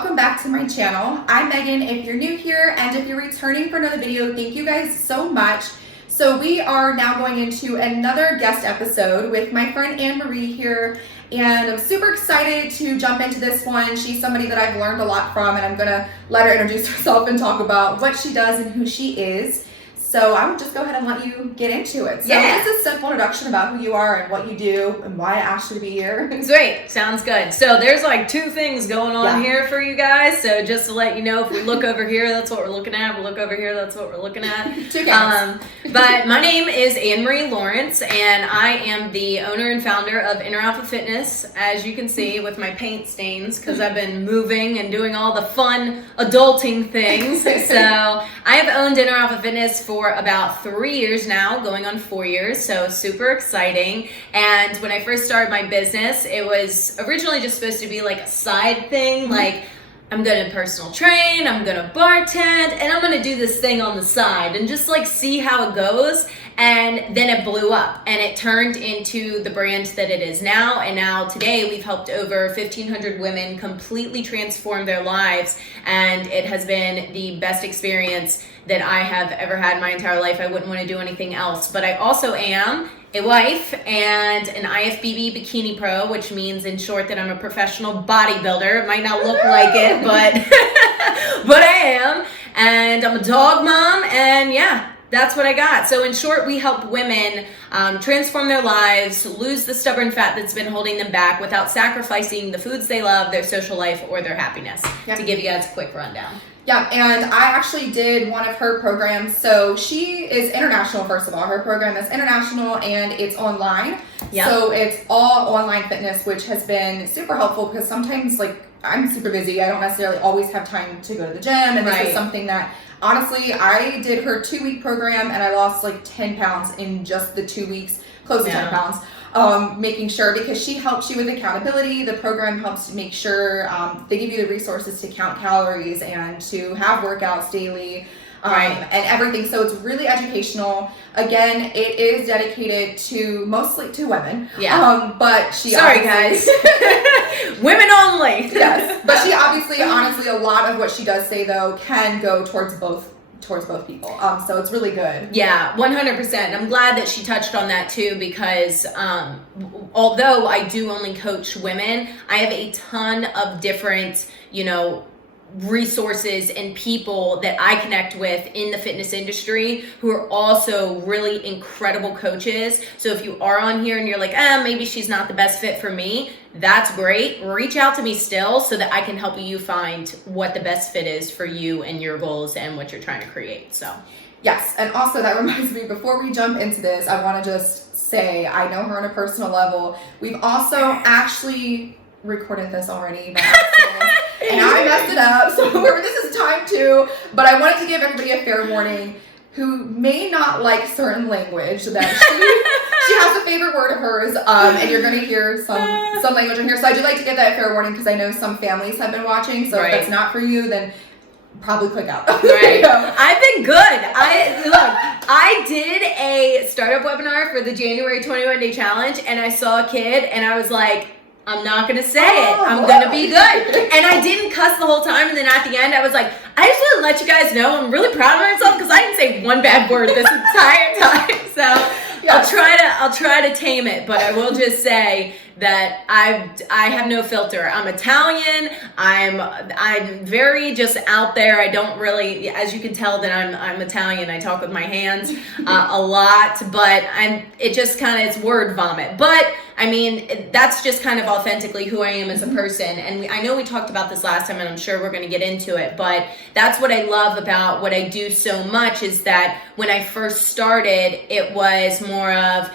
welcome back to my channel. I'm Megan if you're new here, and if you're returning for another video, thank you guys so much. So we are now going into another guest episode with my friend AnnMarie here, and I'm super excited to jump into this one. She's somebody that I've learned a lot from, and I'm gonna let her introduce herself and talk about what she does and who she is. So I would just go ahead and let you get into it. So yeah. It's a simple introduction about who you are and what you do and why I asked you to be here. Sweet. Sounds good. So there's like two things going on here for you guys. So just to let you know, if we look over here, that's what we're looking at. We look over here, that's what we're looking at. But my name is AnnMarie Lawrence, and I am the owner and founder of Inner Alpha Fitness, as you can see with my paint stains, because I've been moving and doing all the fun adulting things. So I have owned Inner Alpha Fitness for about 3 years now, going on 4 years, so super exciting. And when I first started my business, it was originally just supposed to be like a side thing, like I'm gonna personal train, I'm gonna bartend, and I'm gonna do this thing on the side and just like see how it goes. And then it blew up and it turned into the brand that it is now. And now today we've helped over 1,500 women completely transform their lives. And it has been the best experience that I have ever had in my entire life. I wouldn't want to do anything else. But I also am a wife and an IFBB bikini pro, which means in short that I'm a professional bodybuilder. It might not look like it, but I am. And I'm a dog mom, and yeah, that's what I got. So in short, we help women transform their lives, lose the stubborn fat that's been holding them back without sacrificing the foods they love, their social life, or their happiness. Yep. To give you guys a quick rundown. Yeah, and I actually did one of her programs. So she is international, first of all. Her program is international and it's online. Yep. So it's all online fitness, which has been super helpful because sometimes, like, I'm super busy. I don't necessarily always have time to go to the gym. And this is something that, honestly, I did her 2-week program and I lost like 10 pounds in just the 2 weeks, close to 10 pounds. Making sure, because she helps you with accountability. The program helps make sure they give you the resources to count calories and to have workouts daily and everything. So it's really educational. Again, it is dedicated to mostly to women. Yeah. But she guys. Women only. Yes. But she obviously, honestly, a lot of what she does say though can go towards both people. So it's really good. Yeah, 100%. I'm glad that she touched on that too, because although I do only coach women, I have a ton of different, resources and people that I connect with in the fitness industry who are also really incredible coaches. So if you are on here and you're like, maybe she's not the best fit for me, that's great. Reach out to me still so that I can help you find what the best fit is for you and your goals and what you're trying to create. So yes, and also that reminds me, before we jump into this, I want to just say I know her on a personal level. We've also actually recorded this already by accident, and I messed it up, so this is time too, but I wanted to give everybody a fair warning who may not like certain language, that she has a favorite word of hers, and you're going to hear some language in here, so I do like to give that a fair warning because I know some families have been watching, so if that's not for you, then probably click out. Right. I've been good. I did a startup webinar for the January 21 Day Challenge, and I saw a kid, and I was like, I'm not going to say it. I'm going to be good. And I didn't cuss the whole time. And then at the end, I was like, I just want to let you guys know I'm really proud of myself because I didn't say one bad word this entire time. So I'll try to tame it. But I will just say that I have no filter. I'm Italian. I'm very just out there. I don't really, as you can tell that I'm Italian. I talk with my hands a lot, but it just kind of, it's word vomit. But I mean, that's just kind of authentically who I am as a person. And I know we talked about this last time, and I'm sure we're going to get into it, but that's what I love about what I do so much is that when I first started, it was more of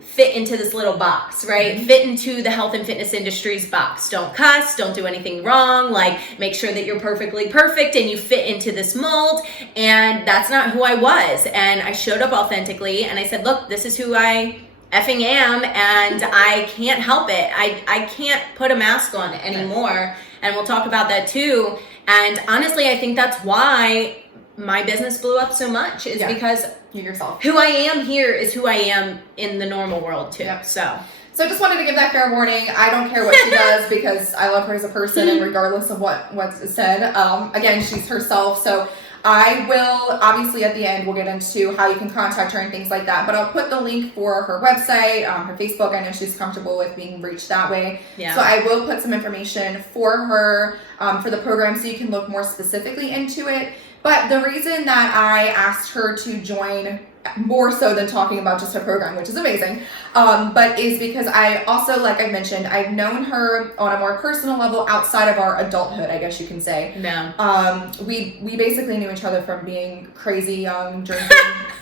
fit into this little box, right? Fit into the health and fitness industry's box. Don't cuss, don't do anything wrong, like make sure that you're perfectly perfect and you fit into this mold. And that's not who I was. And I showed up authentically and I said, look, this is who I effing am, and I can't help it. I can't put a mask on anymore. And we'll talk about that too. And honestly, I think that's why my business blew up so much is because you yourself. Who I am here is who I am in the normal world too. Yeah. So So I just wanted to give that fair warning. I don't care what she does because I love her as a person, and regardless of what's said, again, she's herself. So I will, obviously at the end, we'll get into how you can contact her and things like that, but I'll put the link for her website, her Facebook. I know she's comfortable with being reached that way. Yeah. So I will put some information for her, for the program, so you can look more specifically into it. But the reason that I asked her to join, more so than talking about just her program, which is amazing, but is because I also, like I mentioned, I've known her on a more personal level outside of our adulthood, I guess you can say. No. We basically knew each other from being crazy young, drinking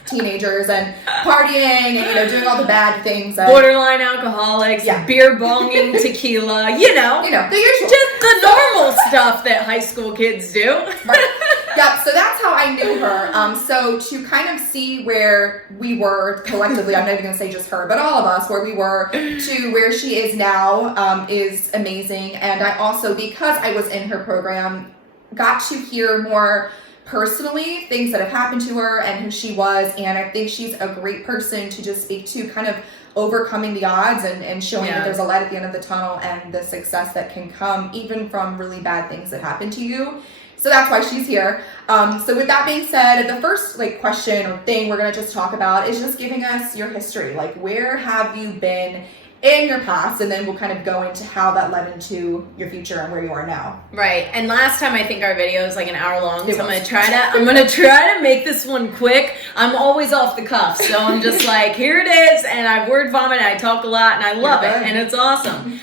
teenagers and partying and, doing all the bad things. Borderline alcoholics, beer bonging, tequila, the usual. Just the normal stuff that high school kids do. Right. Yeah, so that's how I knew her. So to kind of see where we were collectively, I'm not even going to say just her, but all of us, where we were to where she is now, is amazing. And I also, because I was in her program, got to hear more personally things that have happened to her and who she was. And I think she's a great person to just speak to, kind of overcoming the odds and showing that there's a light at the end of the tunnel and the success that can come even from really bad things that happen to you. So that's why she's here. So with that being said, the first question or thing we're going to just talk about is just giving us your history. Like, where have you been in your past? And then we'll kind of go into how that led into your future and where you are now. Right. And last time I think our video was like an hour long. So I'm going to try to make this one quick. I'm always off the cuff. So I'm just like, here it is. And I word vomit. And I talk a lot and I love it. And it's awesome.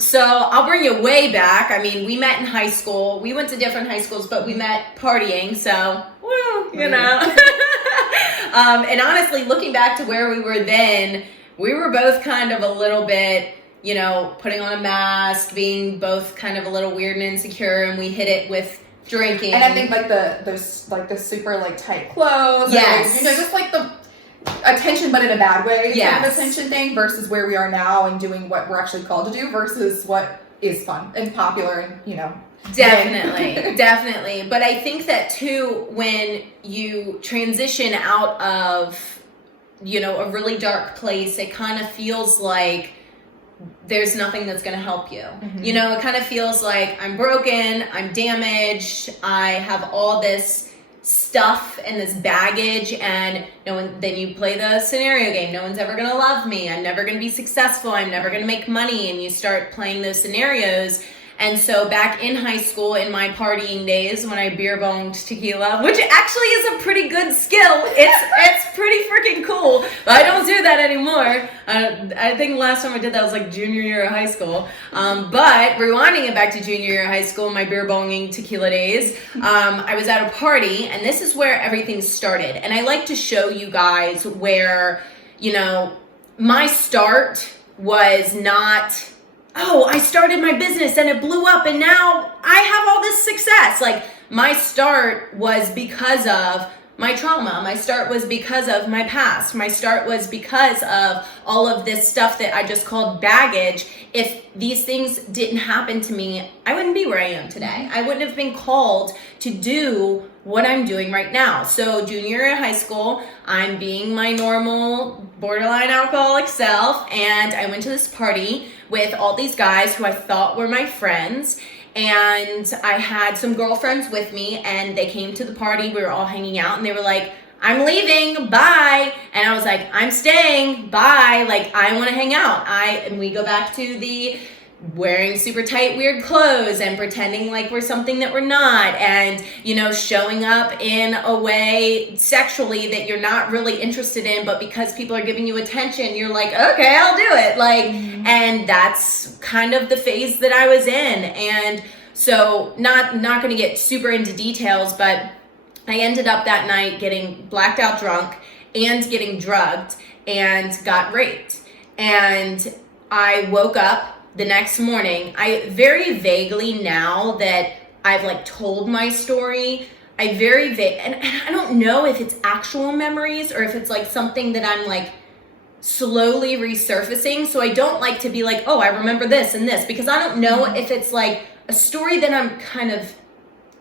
So I'll bring you way back. I mean, we met in high school. We went to different high schools, but we met partying. So, and honestly, looking back to where we were then, we were both kind of a little bit, putting on a mask, being both kind of a little weird and insecure, and we hit it with drinking. And I think the super tight clothes. Yes. Just like the attention, but in a bad way. Yes. Kind of attention thing versus where we are now and doing what we're actually called to do versus what is fun and popular and, Definitely. But I think that too, when you transition out of, a really dark place, it kind of feels like there's nothing that's going to help you. Mm-hmm. It kind of feels like I'm broken, I'm damaged, I have all this stuff and this baggage, and then you play the scenario game. No one's ever going to love me. I'm never going to be successful. I'm never going to make money. And you start playing those scenarios. And so back in high school, in my partying days, when I beer bonged tequila, which actually is a pretty good skill, it's pretty freaking cool, but I don't do that anymore. I think the last time I did that was junior year of high school. But rewinding it back to junior year of high school, my beer bonging tequila days, I was at a party, and this is where everything started. And I like to show you guys where, my start was not, I started my business and it blew up and now I have all this success. My start was because of my trauma. My start was because of my past. My start was because of all of this stuff that I just called baggage. If these things didn't happen to me, I wouldn't be where I am today. I wouldn't have been called to do what I'm doing right now. So junior year of high school, I'm being my normal borderline alcoholic self, and I went to this party with all these guys who I thought were my friends, and I had some girlfriends with me, and they came to the party. We were all hanging out, and they were like, I'm leaving, bye. And I was like, I'm staying, bye. I want to hang out. And we go back to the wearing super tight, weird clothes and pretending like we're something that we're not, and showing up in a way sexually that you're not really interested in, but because people are giving you attention, you're like, okay, I'll do it. And that's kind of the phase that I was in. And so not going to get super into details, but I ended up that night getting blacked out drunk and getting drugged and got raped. And I woke up the next morning. I very vaguely, now that I've told my story, and I don't know if it's actual memories or if it's something that I'm slowly resurfacing. So I don't like to be I remember this and this, because I don't know if it's a story that I'm kind of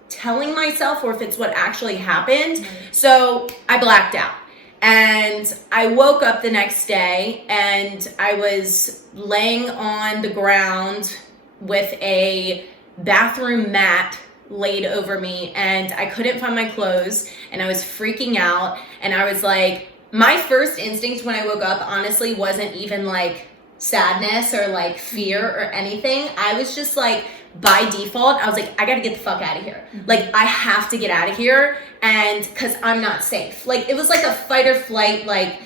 telling myself or if it's what actually happened. So I blacked out. And I woke up the next day and I was laying on the ground with a bathroom mat laid over me, and I couldn't find my clothes, and I was freaking out. And I was like, my first instinct when I woke up honestly wasn't even like sadness or like fear or anything. I was just like, by default, I was like, I gotta get the fuck out of here. Like, I have to get out of here, and because I'm not safe. Like, it was like a fight or flight. Like,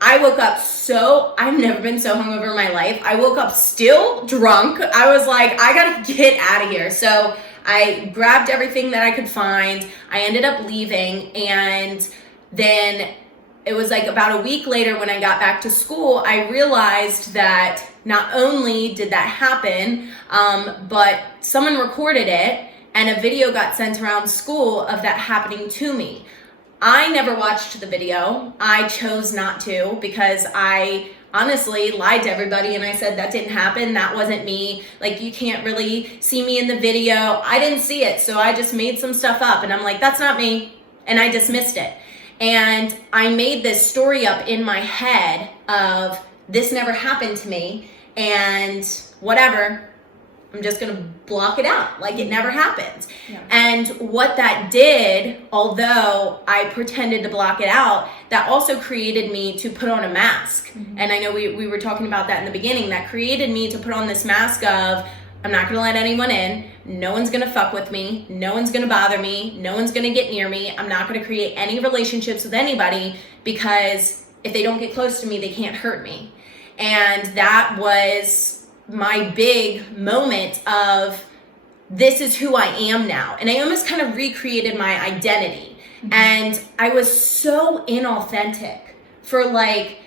I woke up I've never been so hungover in my life. I woke up still drunk. I was like, I gotta get out of here. So I grabbed everything that I could find. I ended up leaving, and then it was like about a week later when I got back to school, I realized that not only did that happen, but someone recorded it and a video got sent around school of that happening to me. I never watched the video. I chose not to because I honestly lied to everybody and I said that didn't happen. That wasn't me. Like, you can't really see me in the video. I didn't see it. So I just made some stuff up and I'm like, that's not me. And I dismissed it. And I made this story up in my head of this never happened to me and whatever, I'm just going to block it out like it never happened. Yeah. And what that did, although I pretended to block it out, that also created me to put on a mask. Mm-hmm. And I know we were talking about that in the beginning. That created me to put on this mask of, I'm not going to let anyone in. No one's going to fuck with me. No one's going to bother me. No one's going to get near me. I'm not going to create any relationships with anybody because if they don't get close to me, they can't hurt me. And that was my big moment of this is who I am now. And I almost kind of recreated my identity. Mm-hmm. And I was so inauthentic for like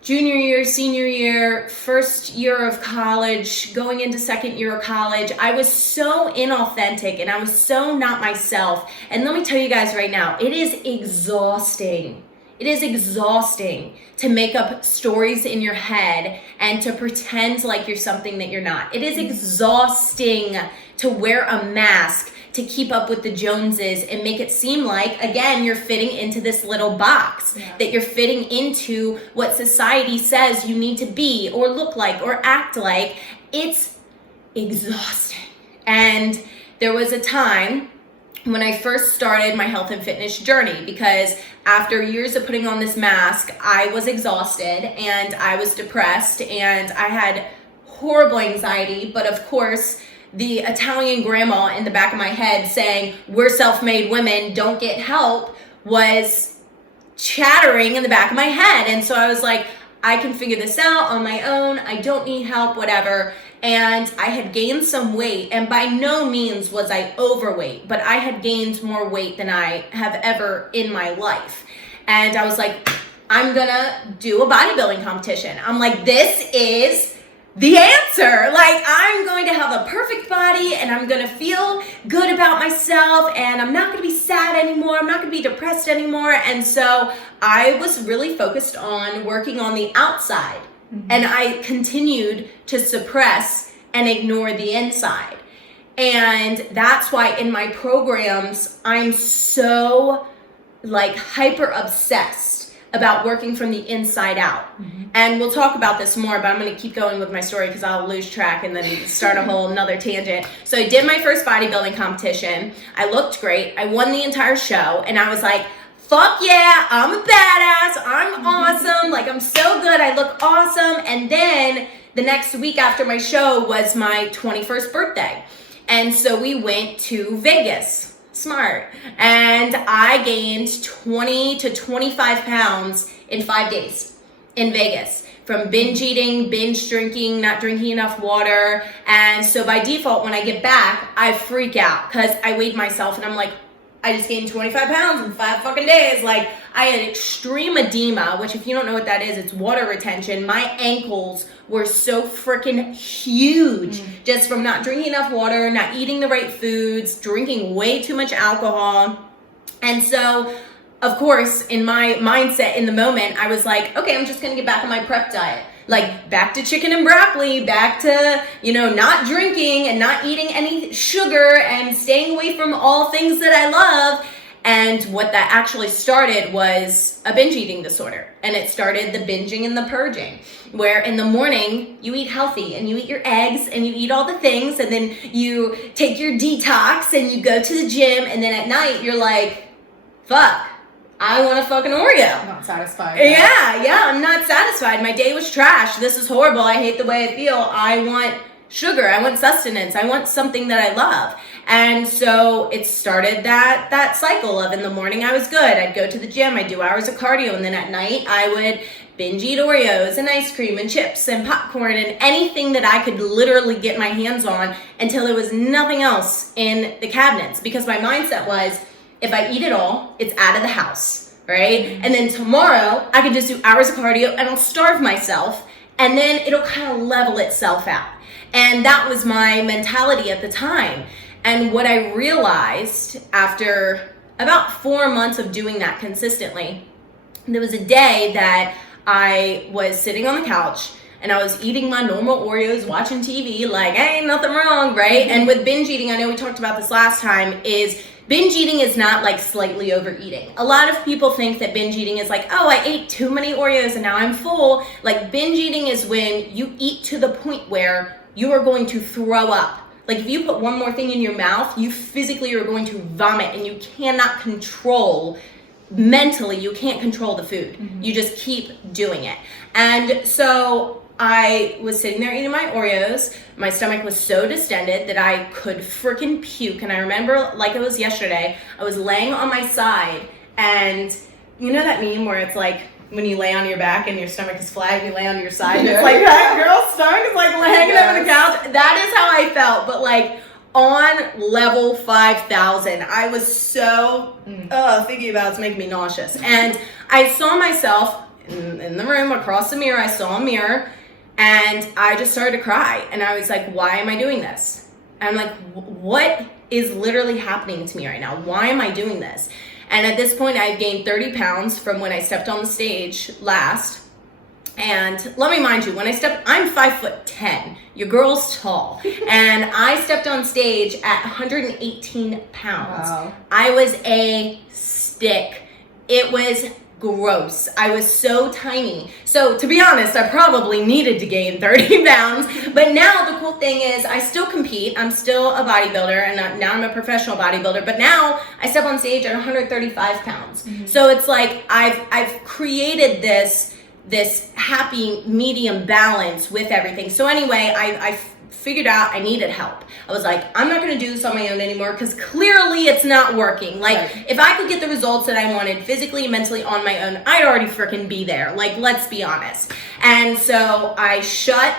junior year, senior year, first year of college, going into second year of college. I was so inauthentic and I was so not myself. And let me tell you guys right now, it is exhausting. It is exhausting to make up stories in your head and to pretend like you're something that you're not. It is exhausting to wear a mask to keep up with the Joneses and make it seem like, again, you're fitting into this little box, that you're fitting into what society says you need to be or look like or act like. It's exhausting. And there was a time when I first started my health and fitness journey, because after years of putting on this mask, I was exhausted and I was depressed and I had horrible anxiety. But of course, the Italian grandma in the back of my head saying, we're self-made women, don't get help, was chattering in the back of my head. And so I was like, I can figure this out on my own. I don't need help, whatever. And I had gained some weight, and by no means was I overweight, but I had gained more weight than I have ever in my life. And I was like, I'm gonna do a bodybuilding competition. I'm like, this is the answer. Like, I'm going to have a perfect body and I'm going to feel good about myself and I'm not going to be sad anymore. I'm not going to be depressed anymore. And so I was really focused on working on the outside. Mm-hmm. And I continued to suppress and ignore the inside. And that's why in my programs, I'm so like hyper obsessed about working from the inside out. Mm-hmm. And we'll talk about this more, but I'm going to keep going with my story because I'll lose track and then start a whole another tangent. So I did my first bodybuilding competition. I looked great. I won the entire show. And I was like, fuck yeah, I'm a badass. I'm awesome. Like, I'm so good. I look awesome. And then the next week after my show was my 21st birthday. And so we went to Vegas. Smart. And I gained 20 to 25 pounds in 5 days in Vegas from binge eating, binge drinking, not drinking enough water. And so by default, when I get back, I freak out because I weighed myself and I'm like, I just gained 25 pounds in 5 fucking days. Like, I had extreme edema, which if you don't know what that is, it's water retention. My ankles were so freaking huge just from not drinking enough water, not eating the right foods, drinking way too much alcohol. And so, of course, in my mindset in the moment, I was like, okay, I'm just going to get back on my prep diet. Like, back to chicken and broccoli, back to, not drinking and not eating any sugar and staying away from all things that I love. And what that actually started was a binge eating disorder. And it started the binging and the purging, where in the morning you eat healthy and you eat your eggs and you eat all the things, and then you take your detox and you go to the gym, and then at night you're like, fuck, I want a fucking Oreo. I'm not satisfied. Yeah, I'm not satisfied. My day was trash. This is horrible. I hate the way I feel. I want sugar. I want sustenance. I want something that I love. And so it started that cycle of, in the morning I was good. I'd go to the gym. I'd do hours of cardio. And then at night I would binge eat Oreos and ice cream and chips and popcorn and anything that I could literally get my hands on until there was nothing else in the cabinets. Because my mindset was, if I eat it all, it's out of the house, right? And then tomorrow I can just do hours of cardio and I'll starve myself, and then it'll kind of level itself out. And that was my mentality at the time. And what I realized after about 4 months of doing that consistently, there was a day that I was sitting on the couch and I was eating my normal Oreos, watching TV, like, ain't nothing wrong, right? And with binge eating, I know we talked about this last time, is binge eating is not like slightly overeating. A lot of people think that binge eating is like, oh, I ate too many Oreos and now I'm full. Like, binge eating is when you eat to the point where you are going to throw up. Like, if you put one more thing in your mouth, you physically are going to vomit, and you cannot control, mentally, you can't control the food. You just keep doing it. And so I was sitting there eating my Oreos. My stomach was so distended that I could freaking puke. And I remember, like it was yesterday, I was laying on my side, and you know that meme where it's like, when you lay on your back and your stomach is flat, and you lay on your side, and it's like that girl's stomach is like hanging up on the couch. That is how I felt, but like on level 5,000. I was so, thinking about it's making me nauseous. And I saw myself in the room across the mirror. I saw a mirror, and I just started to cry. And I was like, why am I doing this? And I'm like, what is literally happening to me right now? Why am I doing this? And at this point, I had gained 30 pounds from when I stepped on the stage last. And let me mind you, when I stepped, I'm 5'10". Your girl's tall. And I stepped on stage at 118 pounds. Wow. I was a stick. It was gross. I was so tiny. So to be honest, I probably needed to gain 30 pounds. But now the cool thing is I still compete. I'm still a bodybuilder, and now I'm a professional bodybuilder. But now I step on stage at 135 pounds. So it's like I've created this happy medium balance with everything. So anyway, I figured out I needed help. I was like, I'm not going to do this on my own anymore, because clearly it's not working. Like, if I could get the results that I wanted physically and mentally on my own, I'd already freaking be there. Like, let's be honest. And so I shut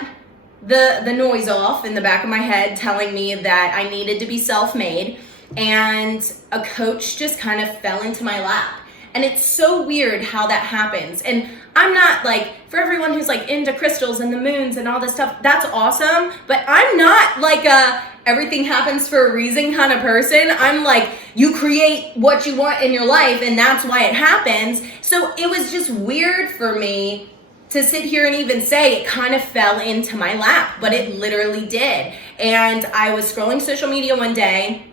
the noise off in the back of my head telling me that I needed to be self-made, and a coach just kind of fell into my lap. And it's so weird how that happens. And I'm not like, for everyone who's like into crystals and the moons and all this stuff, that's awesome. But I'm not like a everything happens for a reason kind of person. I'm like, you create what you want in your life, and that's why it happens. So it was just weird for me to sit here and even say it kind of fell into my lap, but it literally did. And I was scrolling social media one day,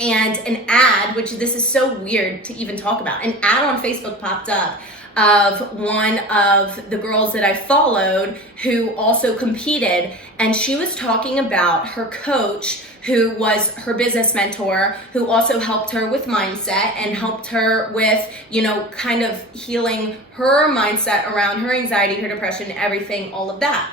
and an ad, which this is so weird to even talk about, an ad on Facebook popped up of one of the girls that I followed who also competed, and she was talking about her coach, who was her business mentor, who also helped her with mindset and helped her with, kind of healing her mindset around her anxiety, her depression, everything, all of that.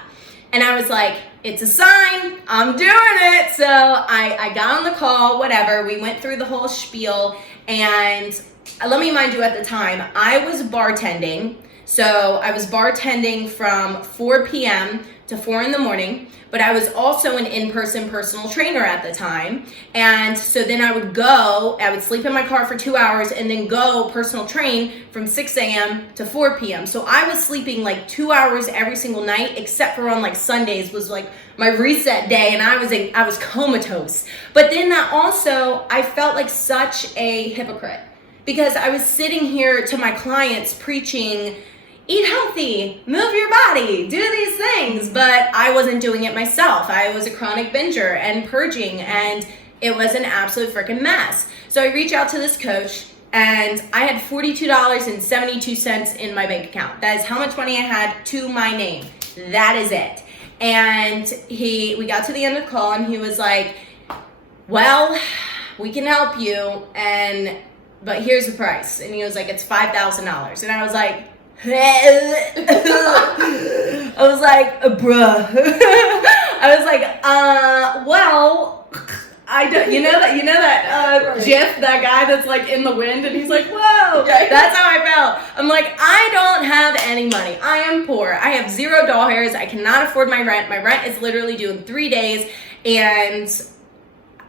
And I was like, it's a sign, I'm doing it. So I got on the call, whatever. We went through the whole spiel, and let me mind you, at the time, I was bartending. So I was bartending from 4 p.m. to 4 in the morning, but I was also an in-person personal trainer at the time. And so then I would sleep in my car for 2 hours and then go personal train from 6 a.m. to 4 p.m. So I was sleeping like 2 hours every single night, except for on like Sundays was like my reset day, and I was comatose. But then that also, I felt like such a hypocrite, because I was sitting here to my clients preaching, eat healthy, move your body, do these things, but I wasn't doing it myself. I was a chronic binger and purging, and it was an absolute freaking mess. So I reach out to this coach, and I had $42.72 in my bank account. That is how much money I had to my name. That is it. And we got to the end of the call, and he was like, well, we can help you, but here's the price. And he was like, it's $5,000. And I was like, bruh. I was like, well, I don't, you know that GIF, that guy that's like in the wind, and he's like, whoa, that's how I felt. I'm like, I don't have any money. I am poor. I have 0 doll hairs. I cannot afford my rent. My rent is literally due in 3 days. And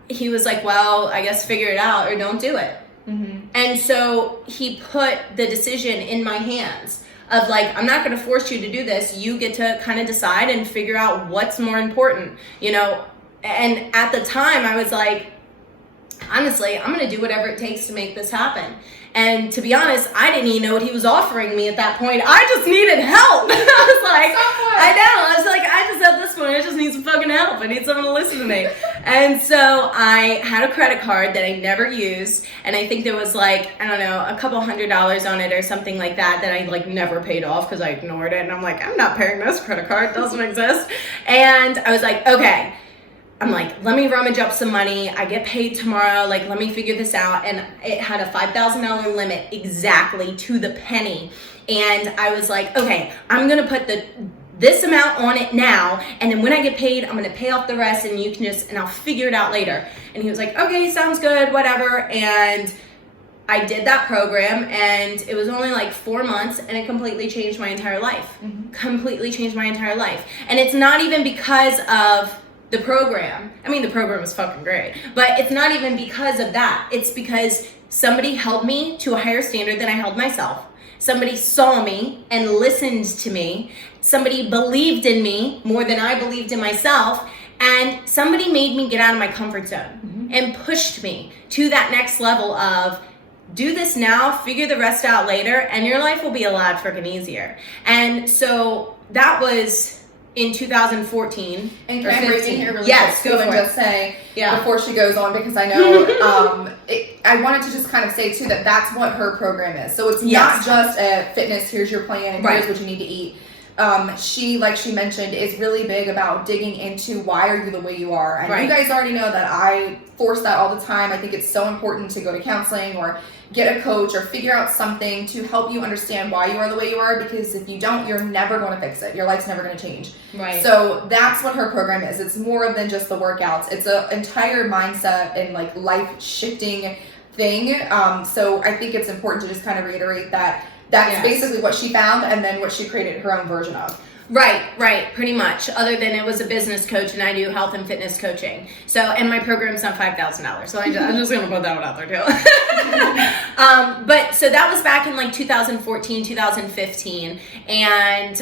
he was like, well, I guess figure it out or don't do it. Mm-hmm. And so he put the decision in my hands of like, I'm not going to force you to do this. You get to kind of decide and figure out what's more important, you know? And at the time I was like, honestly, I'm going to do whatever it takes to make this happen. And to be honest, I didn't even know what he was offering me at that point. I just needed help. I was like, I just at this point, I just need some fucking help. I need someone to listen to me. And so I had a credit card that I never used. And I think there was like, I don't know, a couple $100 on it or something like that I like never paid off because I ignored it. And I'm like, I'm not paying this credit card. It doesn't exist. And I was like, okay. I'm like, let me rummage up some money. I get paid tomorrow. Like, let me figure this out. And it had a $5,000 limit exactly to the penny. And I was like, okay, I'm going to put this amount on it now. And then when I get paid, I'm going to pay off the rest and and I'll figure it out later. And he was like, okay, sounds good, whatever. And I did that program, and it was only like 4 months, and it completely changed my entire life. Mm-hmm. Completely changed my entire life. And it's not even because of the program. I mean, the program was fucking great, but it's not even because of that. It's because somebody held me to a higher standard than I held myself. Somebody saw me and listened to me. Somebody believed in me more than I believed in myself. And somebody made me get out of my comfort zone and pushed me to that next level of do this now, figure the rest out later, and your life will be a lot freaking easier. And so that was in 2014. And can I break in here really quick too and just say, before she goes on, because I know I wanted to just kind of say too that that's what her program is. So it's not just a fitness, here's your plan, and here's what you need to eat. She, like she mentioned, is really big about digging into why are you the way you are. And you guys already know that I force that all the time. I think it's so important to go to counseling or get a coach or figure out something to help you understand why you are the way you are, because if you don't, you're never going to fix it. Your life's never going to change. Right. So that's what her program is. It's more than just the workouts. It's an entire mindset and like life shifting thing. So I think it's important to just kind of reiterate that that's basically what she found and then what she created her own version of. Right, pretty much. Other than it was a business coach and I do health and fitness coaching. So, and my program's not $5,000. So I'm just going to put that one out there too. But so that was back in like 2014, 2015. And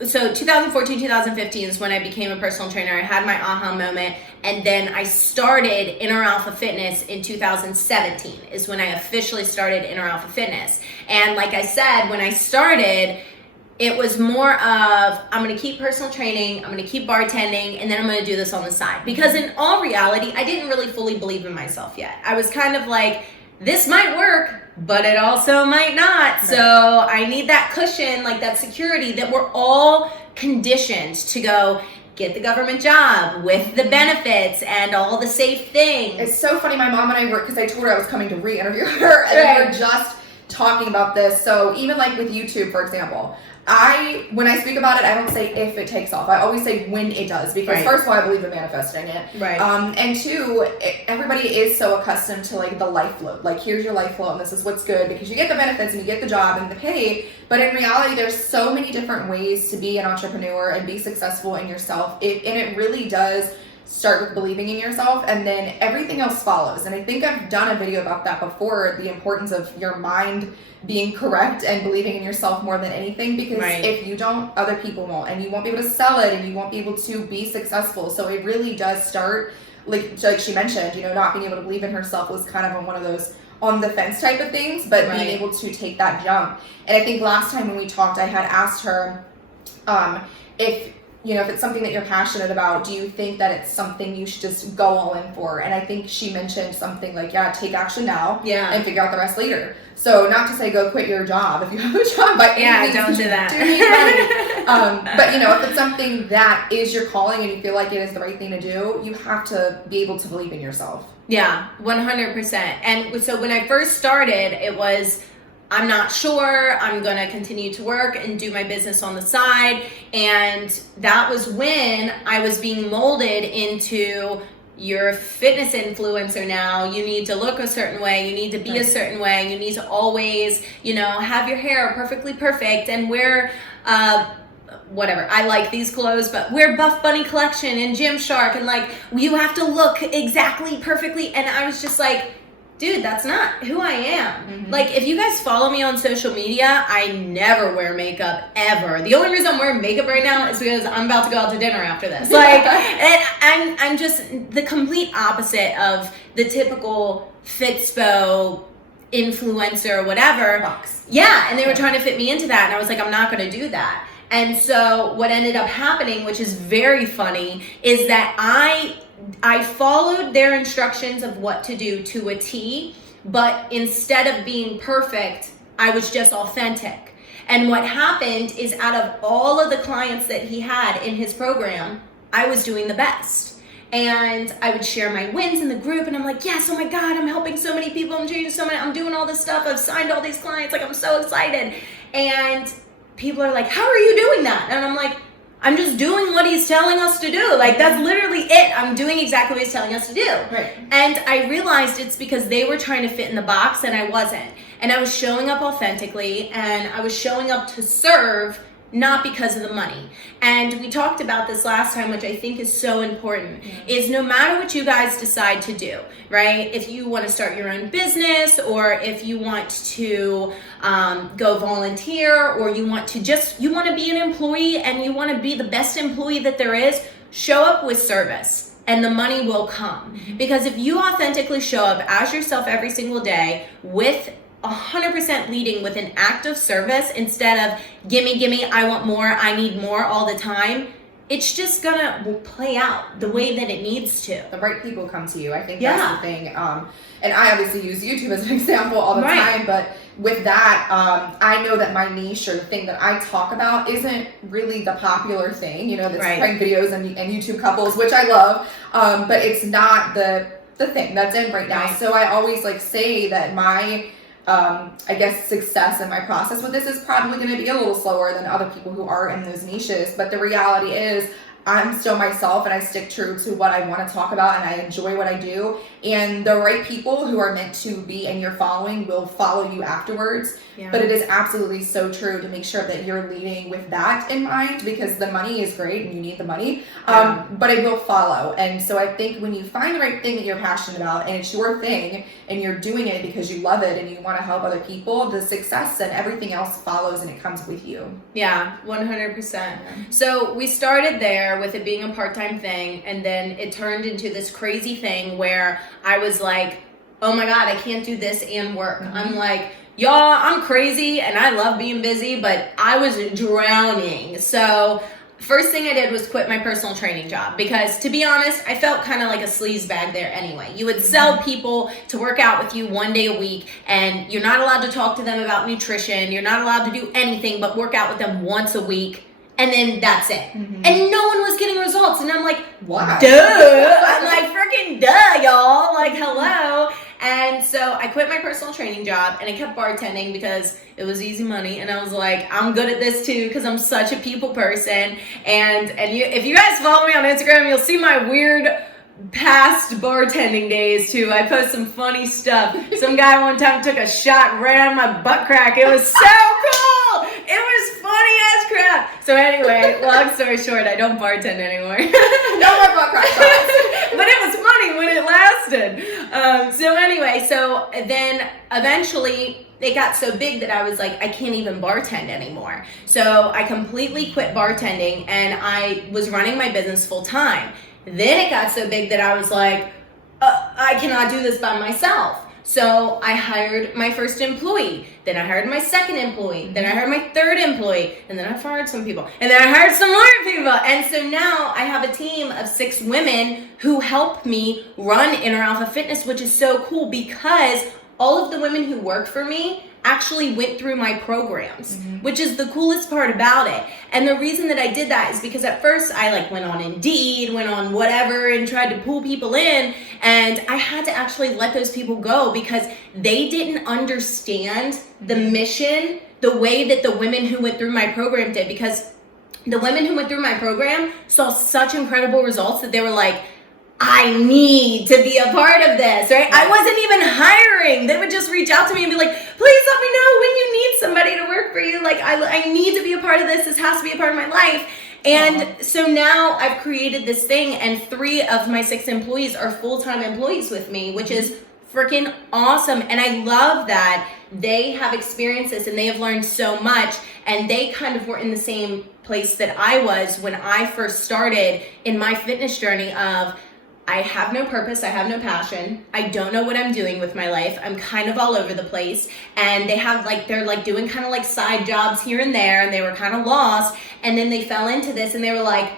so 2014, 2015 is when I became a personal trainer. I had my aha moment. And then I started Inner Alpha Fitness in 2017 is when I officially started Inner Alpha Fitness. And like I said, when I started, it was more of, I'm going to keep personal training, I'm going to keep bartending, and then I'm going to do this on the side. Because in all reality, I didn't really fully believe in myself yet. I was kind of like, this might work, but it also might not. Right. So I need that cushion, like that security that we're all conditioned to go get the government job with the benefits and all the safe things. It's so funny. My mom and I work, because I told her I was coming to re-interview her, and we were just talking about this. So even like with YouTube, for example, when I speak about it, I don't say if it takes off. I always say when it does, because first of all, I believe in manifesting it. Right. And two, everybody is so accustomed to like the life float. Like, here's your life float and this is what's good, because you get the benefits and you get the job and the pay. But in reality, there's so many different ways to be an entrepreneur and be successful in yourself. And it really does start with believing in yourself, and then everything else follows. And I think I've done a video about that before, the importance of your mind being correct and believing in yourself more than anything, because if you don't, other people won't, and you won't be able to sell it, and you won't be able to be successful. So it really does start, like she mentioned, not being able to believe in herself was kind of one of those on the fence type of things, but being able to take that jump. And I think last time when we talked, I had asked her if you know, if it's something that you're passionate about, do you think that it's something you should just go all in for? And I think she mentioned something like, yeah, take action now and figure out the rest later. So not to say go quit your job if you have a job, but don't do that. But you know, if it's something that is your calling and you feel like it is the right thing to do, you have to be able to believe in yourself. Yeah, 100%. And so when I first started, it was, I'm not sure, I'm going to continue to work and do my business on the side. And that was when I was being molded into, you're a fitness influencer now, you need to look a certain way, you need to be a certain way, you need to always, you know, have your hair perfectly perfect and wear, whatever, I like these clothes, but wear Buff Bunny collection and Gymshark, and like, you have to look exactly perfectly. And I was just like, dude, that's not who I am. Mm-hmm. Like, if you guys follow me on social media, I never wear makeup ever. The only reason I'm wearing makeup right now is because I'm about to go out to dinner after this. Like, and I'm just the complete opposite of the typical Fitspo influencer or whatever. Box. Yeah, and they were trying to fit me into that, and I was like, I'm not going to do that. And so what ended up happening, which is very funny, is that I followed their instructions of what to do to a T, but instead of being perfect, I was just authentic. And what happened is, out of all of the clients that he had in his program, I was doing the best. And I would share my wins in the group, and I'm like, yes, oh my God, I'm helping so many people, I'm changing so many, I'm doing all this stuff, I've signed all these clients, like, I'm so excited. And people are like, how are you doing that? And I'm like, I'm just doing what he's telling us to do. Like, that's literally it. I'm doing exactly what he's telling us to do. Right. And I realized it's because they were trying to fit in the box and I wasn't. And I was showing up authentically, and I was showing up to serve, not because of the money. And we talked about this last time, which I think is so important, is no matter what you guys decide to do, right? If you want to start your own business, or if you want to go volunteer, or you want to be an employee and you want to be the best employee that there is, show up with service and the money will come. Because if you authentically show up as yourself every single day with 100% leading with an act of service instead of gimme, I want more, I need more all the time, it's just gonna play out the way that it needs to. The right people come to you. I think that's the thing. And I obviously use YouTube as an example all the time, but with that, I know that my niche, or the thing that I talk about, isn't really the popular thing, you know, that's prank videos and YouTube couples, which I love, but it's not the thing that's in right now. So I always like say that my I guess success in my process with this is probably going to be a little slower than other people who are in those niches, but the reality is I'm still myself and I stick true to what I want to talk about and I enjoy what I do, and the right people who are meant to be in your following will follow you afterwards. But it is absolutely so true to make sure that you're leading with that in mind, because the money is great and you need the money, but it will follow. And so I think when you find the right thing that you're passionate about and it's your thing and you're doing it because you love it and you want to help other people, the success and everything else follows and it comes with you. Yeah, 100%. So we started there with it being a part-time thing, and then it turned into this crazy thing where I was like, oh my God, I can't do this and work. I'm like, y'all, I'm crazy and I love being busy, but I was drowning. So first thing I did was quit my personal training job, because to be honest, I felt kind of like a sleaze bag there anyway. You would sell people to work out with you one day a week, and you're not allowed to talk to them about nutrition. You're not allowed to do anything but work out with them once a week. And then that's it. And no one was getting results. And I'm like, wow. Duh. I'm like, freaking duh, y'all. Like, hello. And so I quit my personal training job and I kept bartending because it was easy money. And I was like, I'm good at this too, because I'm such a people person. And if you guys follow me on Instagram, you'll see my weird past bartending days too. I post some funny stuff. Some guy one time took a shot right on my butt crack. It was so cool. It was funny as crap. So anyway, long story short, I don't bartend anymore. No more butt crack shots. But it was funny when it lasted. So anyway, so then eventually it got so big that I was like, I can't even bartend anymore. So I completely quit bartending and I was running my business full time. Then it got so big that I was like, I cannot do this by myself. So I hired my first employee, then I hired my second employee, then I hired my third employee, and then I fired some people, and then I hired some more people. And so now I have a team of 6 women who help me run Inner Alpha Fitness, which is so cool because all of the women who work for me actually went through my programs, which is the coolest part about it. And the reason that I did that is because at first I went on Indeed, went on whatever, and tried to pull people in, and I had to actually let those people go because they didn't understand the mission the way that the women who went through my program did. Because the women who went through my program saw such incredible results that they were like, I need to be a part of this, right? I wasn't even hiring. They would just reach out to me and be like, please let me know when you need somebody to work for you. Like, I need to be a part of this. This has to be a part of my life. And so now I've created this thing, and 3 of my 6 employees are full-time employees with me, which is freaking awesome. And I love that they have experienced this and they have learned so much, and they kind of were in the same place that I was when I first started in my fitness journey of, I have no purpose, I have no passion, I don't know what I'm doing with my life, I'm kind of all over the place. And they have they're doing kind of side jobs here and there, and they were kind of lost, and then they fell into this and they were like,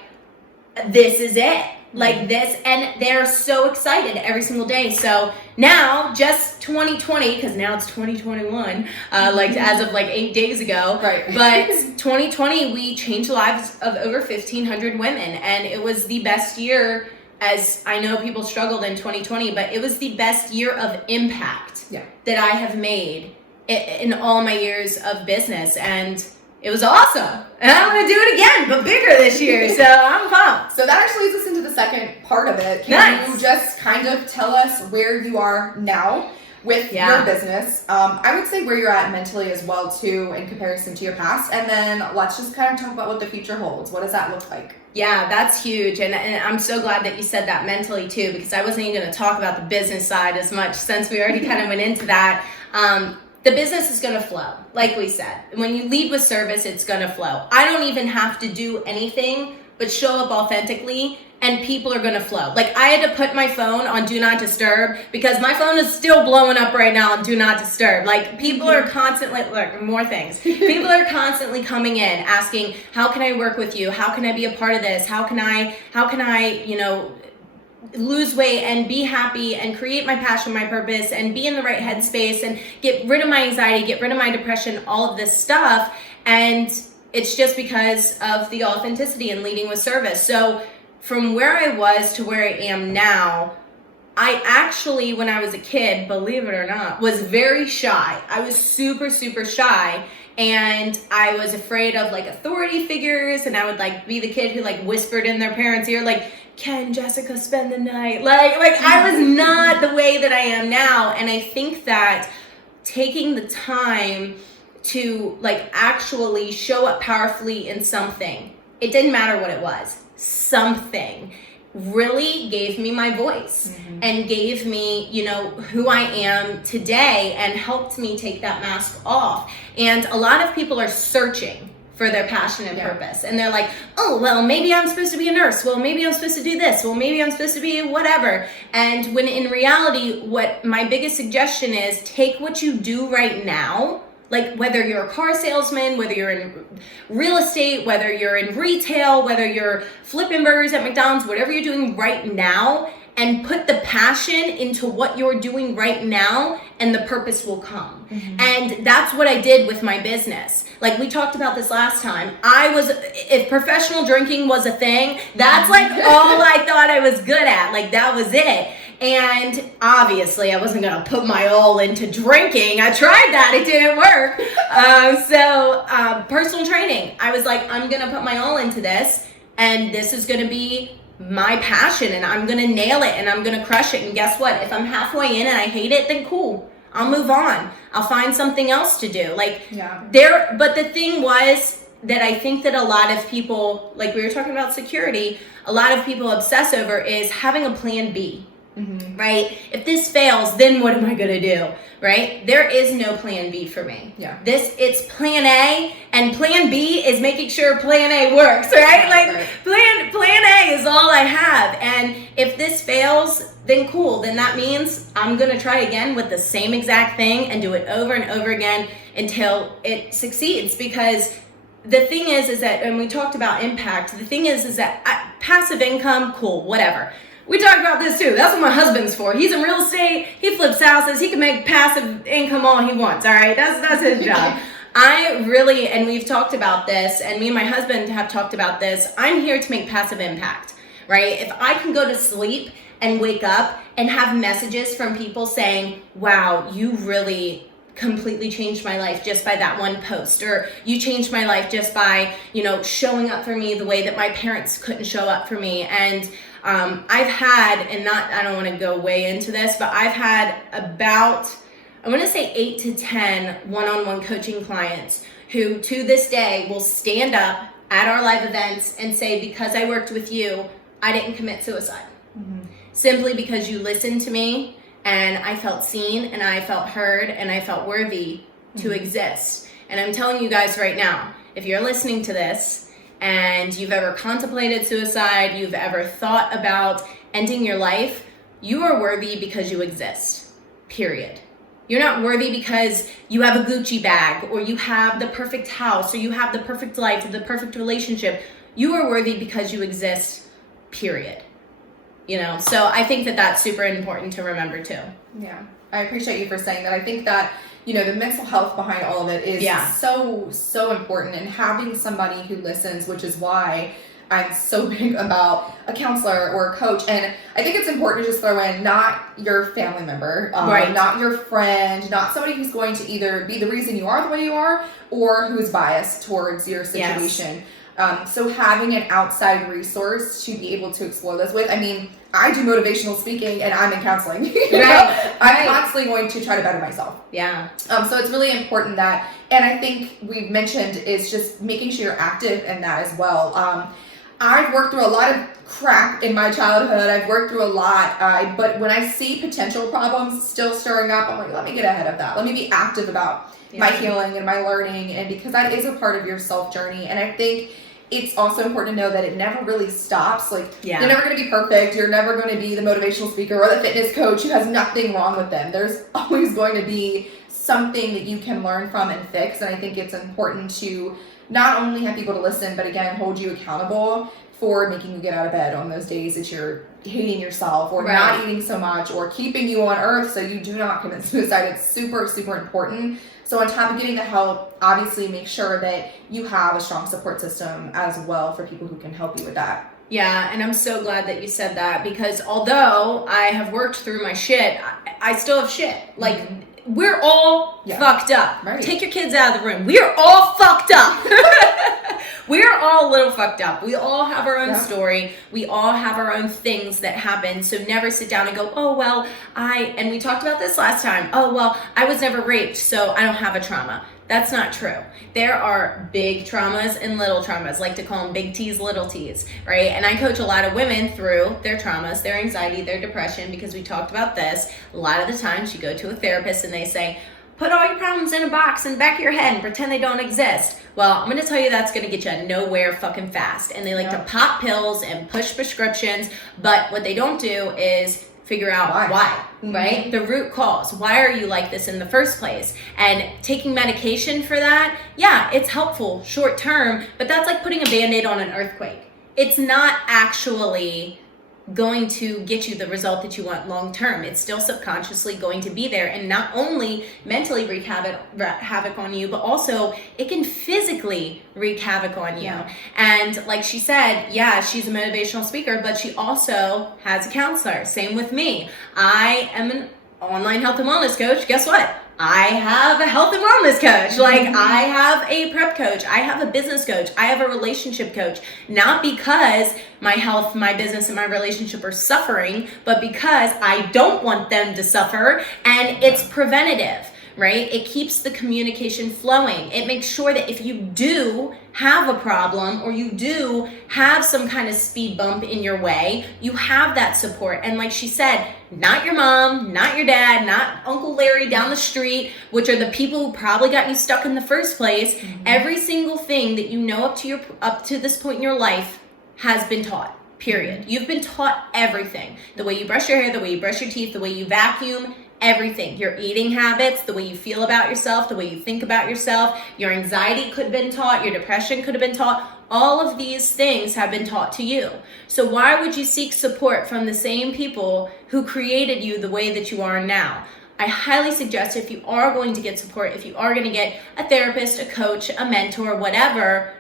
this is it, this, and they're so excited every single day. So now, just 2020, because now it's 2021, as of 8 days ago, right? But 2020, we changed the lives of over 1,500 women, and it was the best year. As I know people struggled in 2020, but it was the best year of impact that I have made in all my years of business. And it was awesome. And I'm going to do it again, but bigger this year. So I'm pumped. So that actually leads us into the second part of it. Can you just kind of tell us where you are now with your business? I would say where you're at mentally as well, too, in comparison to your past. And then let's just kind of talk about what the future holds. What does that look like? Yeah, that's huge. And I'm so glad that you said that mentally too, because I wasn't even going to talk about the business side as much since we already kind of went into that. The business is going to flow, like we said. When you lead with service, it's going to flow. I don't even have to do anything but show up authentically, and people are going to flow. I had to put my phone on Do Not Disturb because my phone is still blowing up right now on Do Not Disturb. People are constantly, more things. People are constantly coming in asking, how can I work with you? How can I be a part of this? How can I, lose weight and be happy and create my passion, my purpose, and be in the right headspace and get rid of my anxiety, get rid of my depression, all of this stuff. And it's just because of the authenticity and leading with service. So from where I was to where I am now, I actually, when I was a kid, believe it or not, was very shy. I was super, super shy. And I was afraid of authority figures, and I would be the kid who whispered in their parents' ear, can Jessica spend the night? I was not the way that I am now. And I think that taking the time to actually show up powerfully in something, it didn't matter what it was, something really gave me my voice and gave me, who I am today, and helped me take that mask off. And a lot of people are searching for their passion and purpose. And they're like, oh, well, maybe I'm supposed to be a nurse. Well, maybe I'm supposed to do this. Well, maybe I'm supposed to be whatever. And when in reality, what my biggest suggestion is, take what you do right now, whether you're a car salesman, whether you're in real estate, whether you're in retail, whether you're flipping burgers at McDonald's, whatever you're doing right now, and put the passion into what you're doing right now, and the purpose will come. And that's what I did with my business. We talked about this last time. If professional drinking was a thing, that's all I thought I was good at. That was it. And obviously I wasn't going to put my all into drinking. I tried that. It didn't work. Personal training. I was I'm going to put my all into this, and this is going to be my passion, and I'm going to nail it, and I'm going to crush it. And guess what? If I'm halfway in and I hate it, then cool. I'll move on. I'll find something else to do. But the thing was that I think that a lot of people, we were talking about security, a lot of people obsess over is having a plan B. right? If this fails, then what am I going to do, right? There is no plan B for me. Yeah. It's plan A, and plan B is making sure plan A works, right? Plan A is all I have. And if this fails, then cool. Then that means I'm going to try again with the same exact thing and do it over and over again until it succeeds. Because the thing is that, and we talked about impact, the thing is that passive income, cool, whatever. We talked about this too. That's what my husband's for. He's in real estate. He flips houses. He can make passive income all he wants. All right, that's his job. I really, and we've talked about this, and me and my husband have talked about this. I'm here to make passive impact, right? If I can go to sleep and wake up and have messages from people saying, "Wow, you really completely changed my life just by that one post," or "You changed my life just by, showing up for me the way that my parents couldn't show up for me," and I've had, I don't want to go way into this, but I've had about, I want to say 8 to 10 one-on-one coaching clients who to this day will stand up at our live events and say, because I worked with you, I didn't commit suicide. Simply because you listened to me and I felt seen and I felt heard and I felt worthy to exist. And I'm telling you guys right now, if you're listening to this, and you've ever contemplated suicide, you've ever thought about ending your life, you are worthy because you exist, period. You're not worthy because you have a Gucci bag, or you have the perfect house, or you have the perfect life, or the perfect relationship. You are worthy because you exist, period. So I think that that's super important to remember too. Yeah, I appreciate you for saying that. I think that the mental health behind all of it is so important, and having somebody who listens, which is why I'm so big about a counselor or a coach. And I think it's important to just throw in not your family member, not your friend, not somebody who's going to either be the reason you are the way you are or who's biased towards your situation. So having an outside resource to be able to explore this with, I do motivational speaking and I'm in counseling. I'm constantly going to try to better myself. Yeah. So it's really important that, and I think we've mentioned, is just making sure you're active in that as well. I've worked through a lot of crap in my childhood. I've worked through a lot, but when I see potential problems still stirring up, I'm like, let me get ahead of that. Let me be active about my healing and my learning, and because that is a part of your self journey. And I think it's also important to know that it never really stops. You're never going to be perfect. You're never going to be the motivational speaker or the fitness coach who has nothing wrong with them. There's always going to be something that you can learn from and fix. And I think it's important to not only have people to listen, but again, hold you accountable for making you get out of bed on those days that you're hating yourself or not eating so much or keeping you on earth so you do not commit suicide. It's super, super important. So on top of getting the help, obviously make sure that you have a strong support system as well for people who can help you with that. Yeah, and I'm so glad that you said that, because although I have worked through my shit, I still have shit. We're all fucked up. Right. Take your kids out of the room. We're all fucked up. We're all a little fucked up. We all have our own story. We all have our own things that happen. So never sit down and go, oh, well, and we talked about this last time. Oh, well, I was never raped, so I don't have a trauma. That's not true. There are big traumas and little traumas. I like to call them big T's, little T's, right? And I coach a lot of women through their traumas, their anxiety, their depression, because we talked about this. A lot of the times you go to a therapist and they say, put all your problems in a box in the back of your head and pretend they don't exist. Well, I'm going to tell you that's going to get you nowhere fucking fast. And they like to pop pills and push prescriptions, but what they don't do is figure out why, right? The root cause. Why are you like this in the first place? And taking medication for that, it's helpful short term, but that's like putting a Band-Aid on an earthquake. It's not actually going to get you the result that you want long term. It's still subconsciously going to be there and not only mentally wreak havoc on you, but also it can physically wreak havoc on you. And like she said, she's a motivational speaker, but she also has a counselor. Same with me. I am an online health and wellness coach. Guess what? I have a health and wellness coach. I have a prep coach. I have a business coach. I have a relationship coach. Not because my health, my business, and my relationship are suffering, but because I don't want them to suffer, and it's preventative, right? It keeps the communication flowing. It makes sure that if you do have a problem or you do have some kind of speed bump in your way, you have that support. And like she said, not your mom, not your dad, not Uncle Larry down the street, which are the people who probably got you stuck in the first place. Every single thing that you know up to this point in your life has been taught. Period. You've been taught everything. The way you brush your hair, the way you brush your teeth, the way you vacuum, everything. Your eating habits, the way you feel about yourself, the way you think about yourself. Your anxiety could have been taught. Your depression could have been taught. All of these things have been taught to you. So why would you seek support from the same people who created you the way that you are now? I highly suggest if you are going to get support, if you are going to get a therapist, a coach, a mentor, whatever,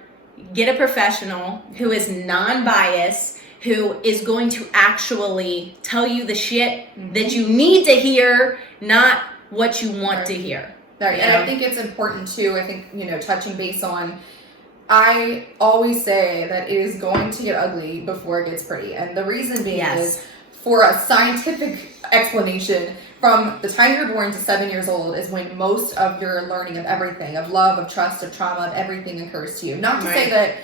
get a professional who is non-biased, who is going to actually tell you the shit that you need to hear, not what you want to hear. Right. And I think it's important too, I think, touching base on, I always say that it is going to get ugly before it gets pretty. And the reason being is, for a scientific explanation, from the time you're born to 7 years old is when most of your learning of everything, of love, of trust, of trauma, of everything occurs to you. Not to say that,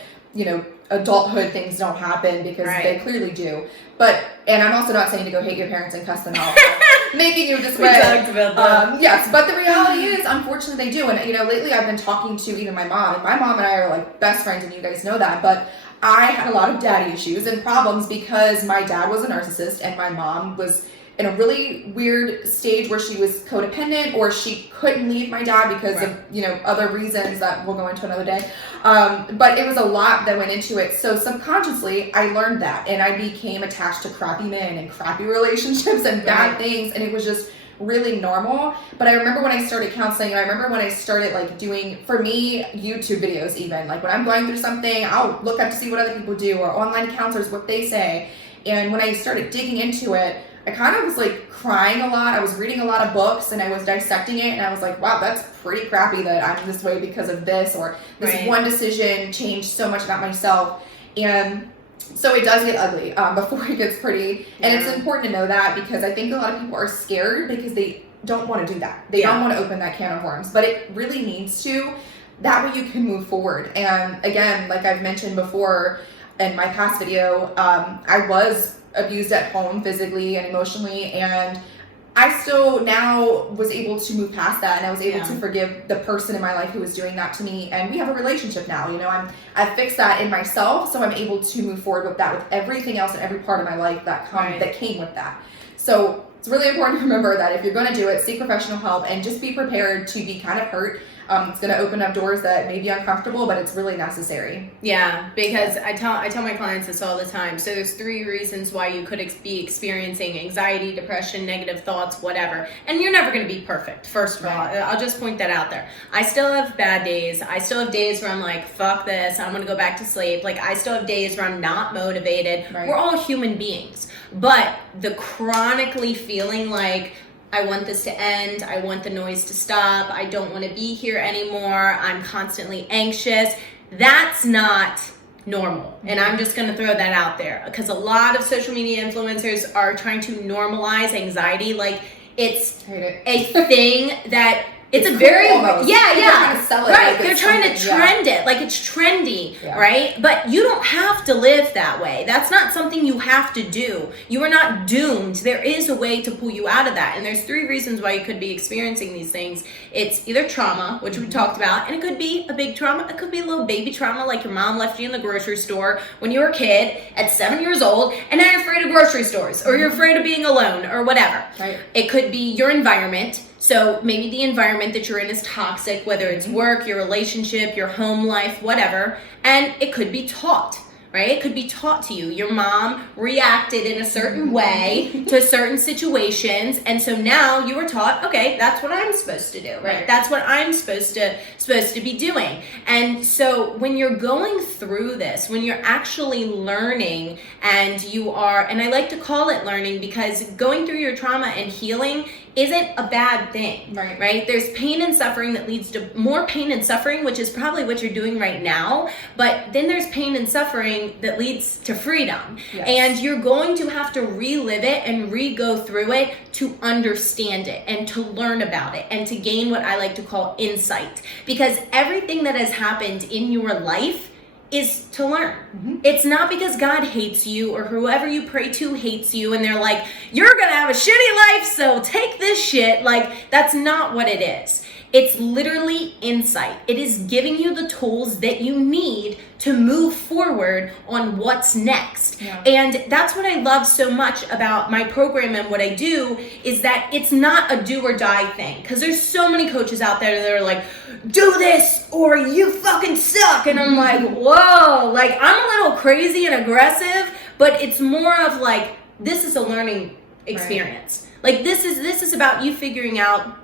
adulthood things don't happen, because they clearly do. And I'm also not saying to go hate your parents and cuss them out for making you this way. We talked about that. Yes, but the reality is, unfortunately, they do. And, lately I've been talking to even my mom. And my mom and I are like best friends, and you guys know that. But I had a lot of daddy issues and problems because my dad was a narcissist and my mom was in a really weird stage where she was codependent, or she couldn't leave my dad because of, other reasons that we'll go into another day. But it was a lot that went into it. So subconsciously, I learned that, and I became attached to crappy men and crappy relationships and bad things. And it was just really normal. But I remember when I started counseling, and I remember when I started doing, for me, YouTube videos even. Like when I'm going through something, I'll look up to see what other people do, or online counselors, what they say. And when I started digging into it, I kind of was crying a lot. I was reading a lot of books and I was dissecting it, and I was like, wow, that's pretty crappy that I'm this way because of this, or this one decision changed so much about myself. And so it does get ugly before it gets pretty. And it's important to know that, because I think a lot of people are scared because they don't want to do that. They don't want to open that can of worms, but it really needs to. That way you can move forward. And again, like I've mentioned before in my past video, I was abused at home physically and emotionally, and I still now was able to move past that, and I was able to forgive the person in my life who was doing that to me, and we have a relationship now. I've fixed that in myself, so I'm able to move forward with that, with everything else and every part of my life that came with that. So it's really important to remember that if you're going to do it, seek professional help, and just be prepared to be kind of hurt. It's going to open up doors that may be uncomfortable, but it's really necessary. Yeah, because I tell my clients this all the time. So there's 3 reasons why you could be experiencing anxiety, depression, negative thoughts, whatever. And you're never going to be perfect, first of all. I'll just point that out there. I still have bad days. I still have days where I'm like, fuck this, I'm going to go back to sleep. I still have days where I'm not motivated. We're all human beings. But the chronically feeling like, I want this to end, I want the noise to stop, I don't want to be here anymore, I'm constantly anxious, that's not normal. And I'm just going to throw that out there, because a lot of social media influencers are trying to normalize anxiety like it's a thing that it's a very almost. They're trying to sell it right. They're trying to trend it like it's trendy, right? But you don't have to live that way. That's not something you have to do. You are not doomed. There is a way to pull you out of that, and there's 3 reasons why you could be experiencing these things. It's either trauma, which we talked about, and it could be a big trauma. It could be a little baby trauma, like your mom left you in the grocery store when you were a kid at 7 years old, and now you're afraid of grocery stores, or you're afraid of being alone, or whatever. Right. It could be your environment. So maybe the environment that you're in is toxic, whether it's work, your relationship, your home life, whatever. And it could be taught, right? It could be taught to you. Your mom reacted in a certain way to certain situations. And so now you were taught, okay, that's what I'm supposed to do, right? That's what I'm supposed to be doing. And so when you're going through this, when you're actually learning, and you are, and I like to call it learning, because going through your trauma and healing isn't a bad thing, right? There's pain and suffering that leads to more pain and suffering, which is probably what you're doing right now. But then there's pain and suffering that leads to freedom. Yes. And you're going to have to relive it and re-go through it to understand it and to learn about it and to gain what I like to call insight. Because everything that has happened in your life is to learn. Mm-hmm. It's not because God hates you or whoever you pray to hates you and they're like, you're gonna have a shitty life, so take this shit. Like, that's not what it is. It's literally insight. It is giving you the tools that you need to move forward on what's next. Yeah. And that's what I love so much about my program and what I do is that it's not a do or die thing. Because there's so many coaches out there that are like, do this or you fucking suck. And I'm like, whoa, like I'm a little crazy and aggressive, but it's more of like, this is a learning experience. Right. Like this is about you figuring out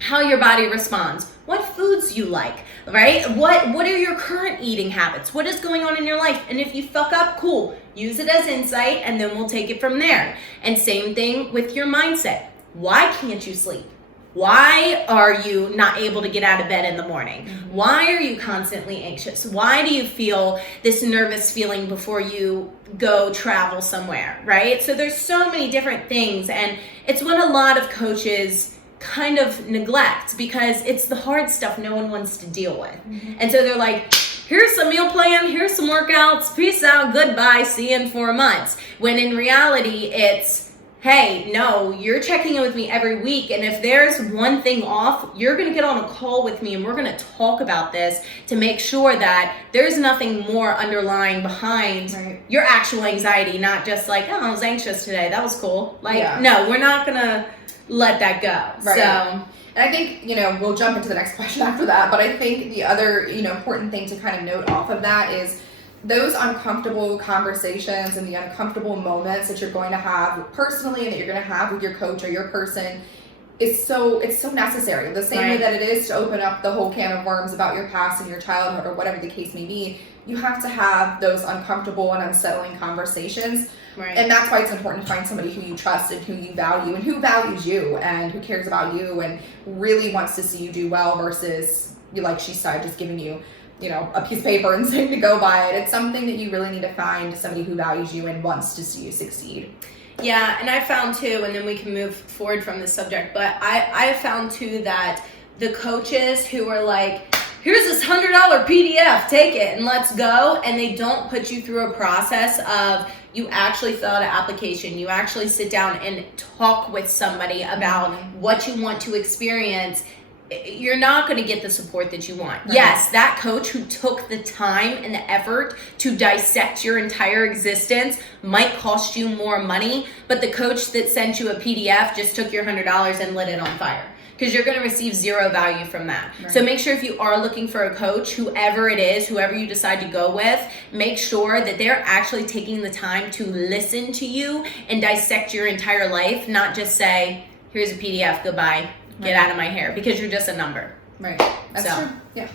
how your body responds, what foods you like, right? What are your current eating habits? What is going on in your life? And if you fuck up, cool, use it as insight and then we'll take it from there. And same thing with your mindset. Why can't you sleep? Why are you not able to get out of bed in the morning? Mm-hmm. Why are you constantly anxious? Why do you feel this nervous feeling before you go travel somewhere, right? So there's so many different things, and it's what a lot of coaches kind of neglect because it's the hard stuff no one wants to deal with. Mm-hmm. And so they're like, here's some meal plan, here's some workouts, peace out, goodbye, see you in 4 months. When in reality, it's, hey, no, you're checking in with me every week, and if there's one thing off, you're going to get on a call with me and we're going to talk about this to make sure that there's nothing more underlying behind your actual anxiety, not just like, oh, I was anxious today, that was cool. Like, no, we're not going to let that go. Right. So, and I think, we'll jump into the next question after that, but I think the other, important thing to kind of note off of that is those uncomfortable conversations and the uncomfortable moments that you're going to have personally and that you're going to have with your coach or your person it's so necessary. The same way that it is to open up the whole can of worms about your past and your childhood or whatever the case may be, you have to have those uncomfortable and unsettling conversations. Right. And that's why it's important to find somebody who you trust and who you value and who values you and who cares about you and really wants to see you do well versus, like she said, just giving you, a piece of paper and saying to go by it. It's something that you really need to find somebody who values you and wants to see you succeed. Yeah, and I found too, and then we can move forward from this subject, but I found too that the coaches who are like, here's this $100 PDF, take it and let's go, and they don't put you through a process of you actually fill out an application, you actually sit down and talk with somebody about what you want to experience, you're not going to get the support that you want. Right. Yes, that coach who took the time and the effort to dissect your entire existence might cost you more money, but the coach that sent you a PDF just took your $100 and lit it on fire. Because you're going to receive zero value from that. Right. So make sure if you are looking for a coach, whoever it is, whoever you decide to go with, make sure that they're actually taking the time to listen to you and dissect your entire life, not just say, here's a PDF, goodbye, get out of my hair, because you're just a number. Right. That's true. Yeah.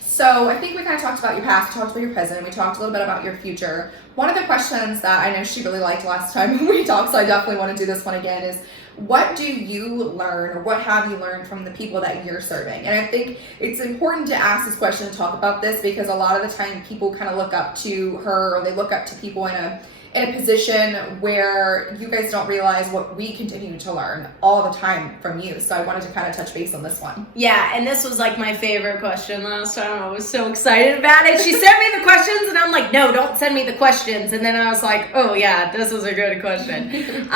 So I think we kind of talked about your past, talked about your present, we talked a little bit about your future. One of the questions that I know she really liked last time when we talked, so I definitely want to do this one again, is what do you learn or what have you learned from the people that you're serving? And I think it's important to ask this question and talk about this because a lot of the time people kind of look up to her or they look up to people in a position where you guys don't realize what we continue to learn all the time from you. So I wanted to kind of touch base on this one. Yeah, and this was like my favorite question last time. I was so excited about it. She sent me the questions and I'm like, no, don't send me the questions. And then I was like, oh yeah, this was a good question.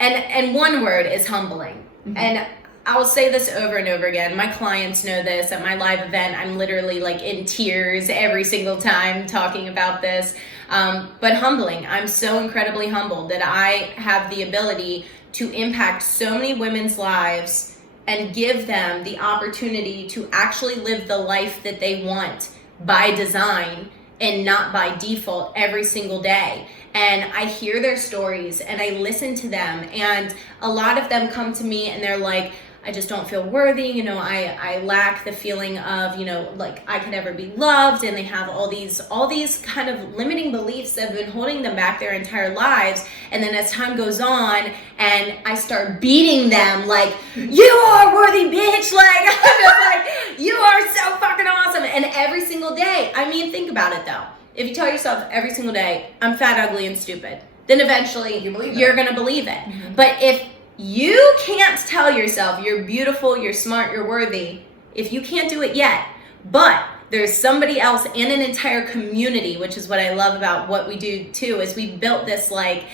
And one word is humbling. Mm-hmm. And I'll say this over and over again. My clients know this. At my live event, I'm literally like in tears every single time talking about this. But humbling. I'm so incredibly humbled that I have the ability to impact so many women's lives and give them the opportunity to actually live the life that they want by design and not by default every single day. And I hear their stories and I listen to them, and a lot of them come to me and they're like, I just don't feel worthy. You know, I lack the feeling of, you know, like I could ever be loved. And they have all these kind of limiting beliefs that have been holding them back their entire lives. And then as time goes on and I start beating them like, you are worthy, bitch. Like, I'm just like, you are so fucking awesome. And every single day, I mean, think about it though. If you tell yourself every single day, I'm fat, ugly, and stupid, then eventually you're going to believe it. Mm-hmm. But if you can't tell yourself you're beautiful, you're smart, you're worthy, if you can't do it yet, but there's somebody else and an entire community, which is what I love about what we do too, is we built this, like,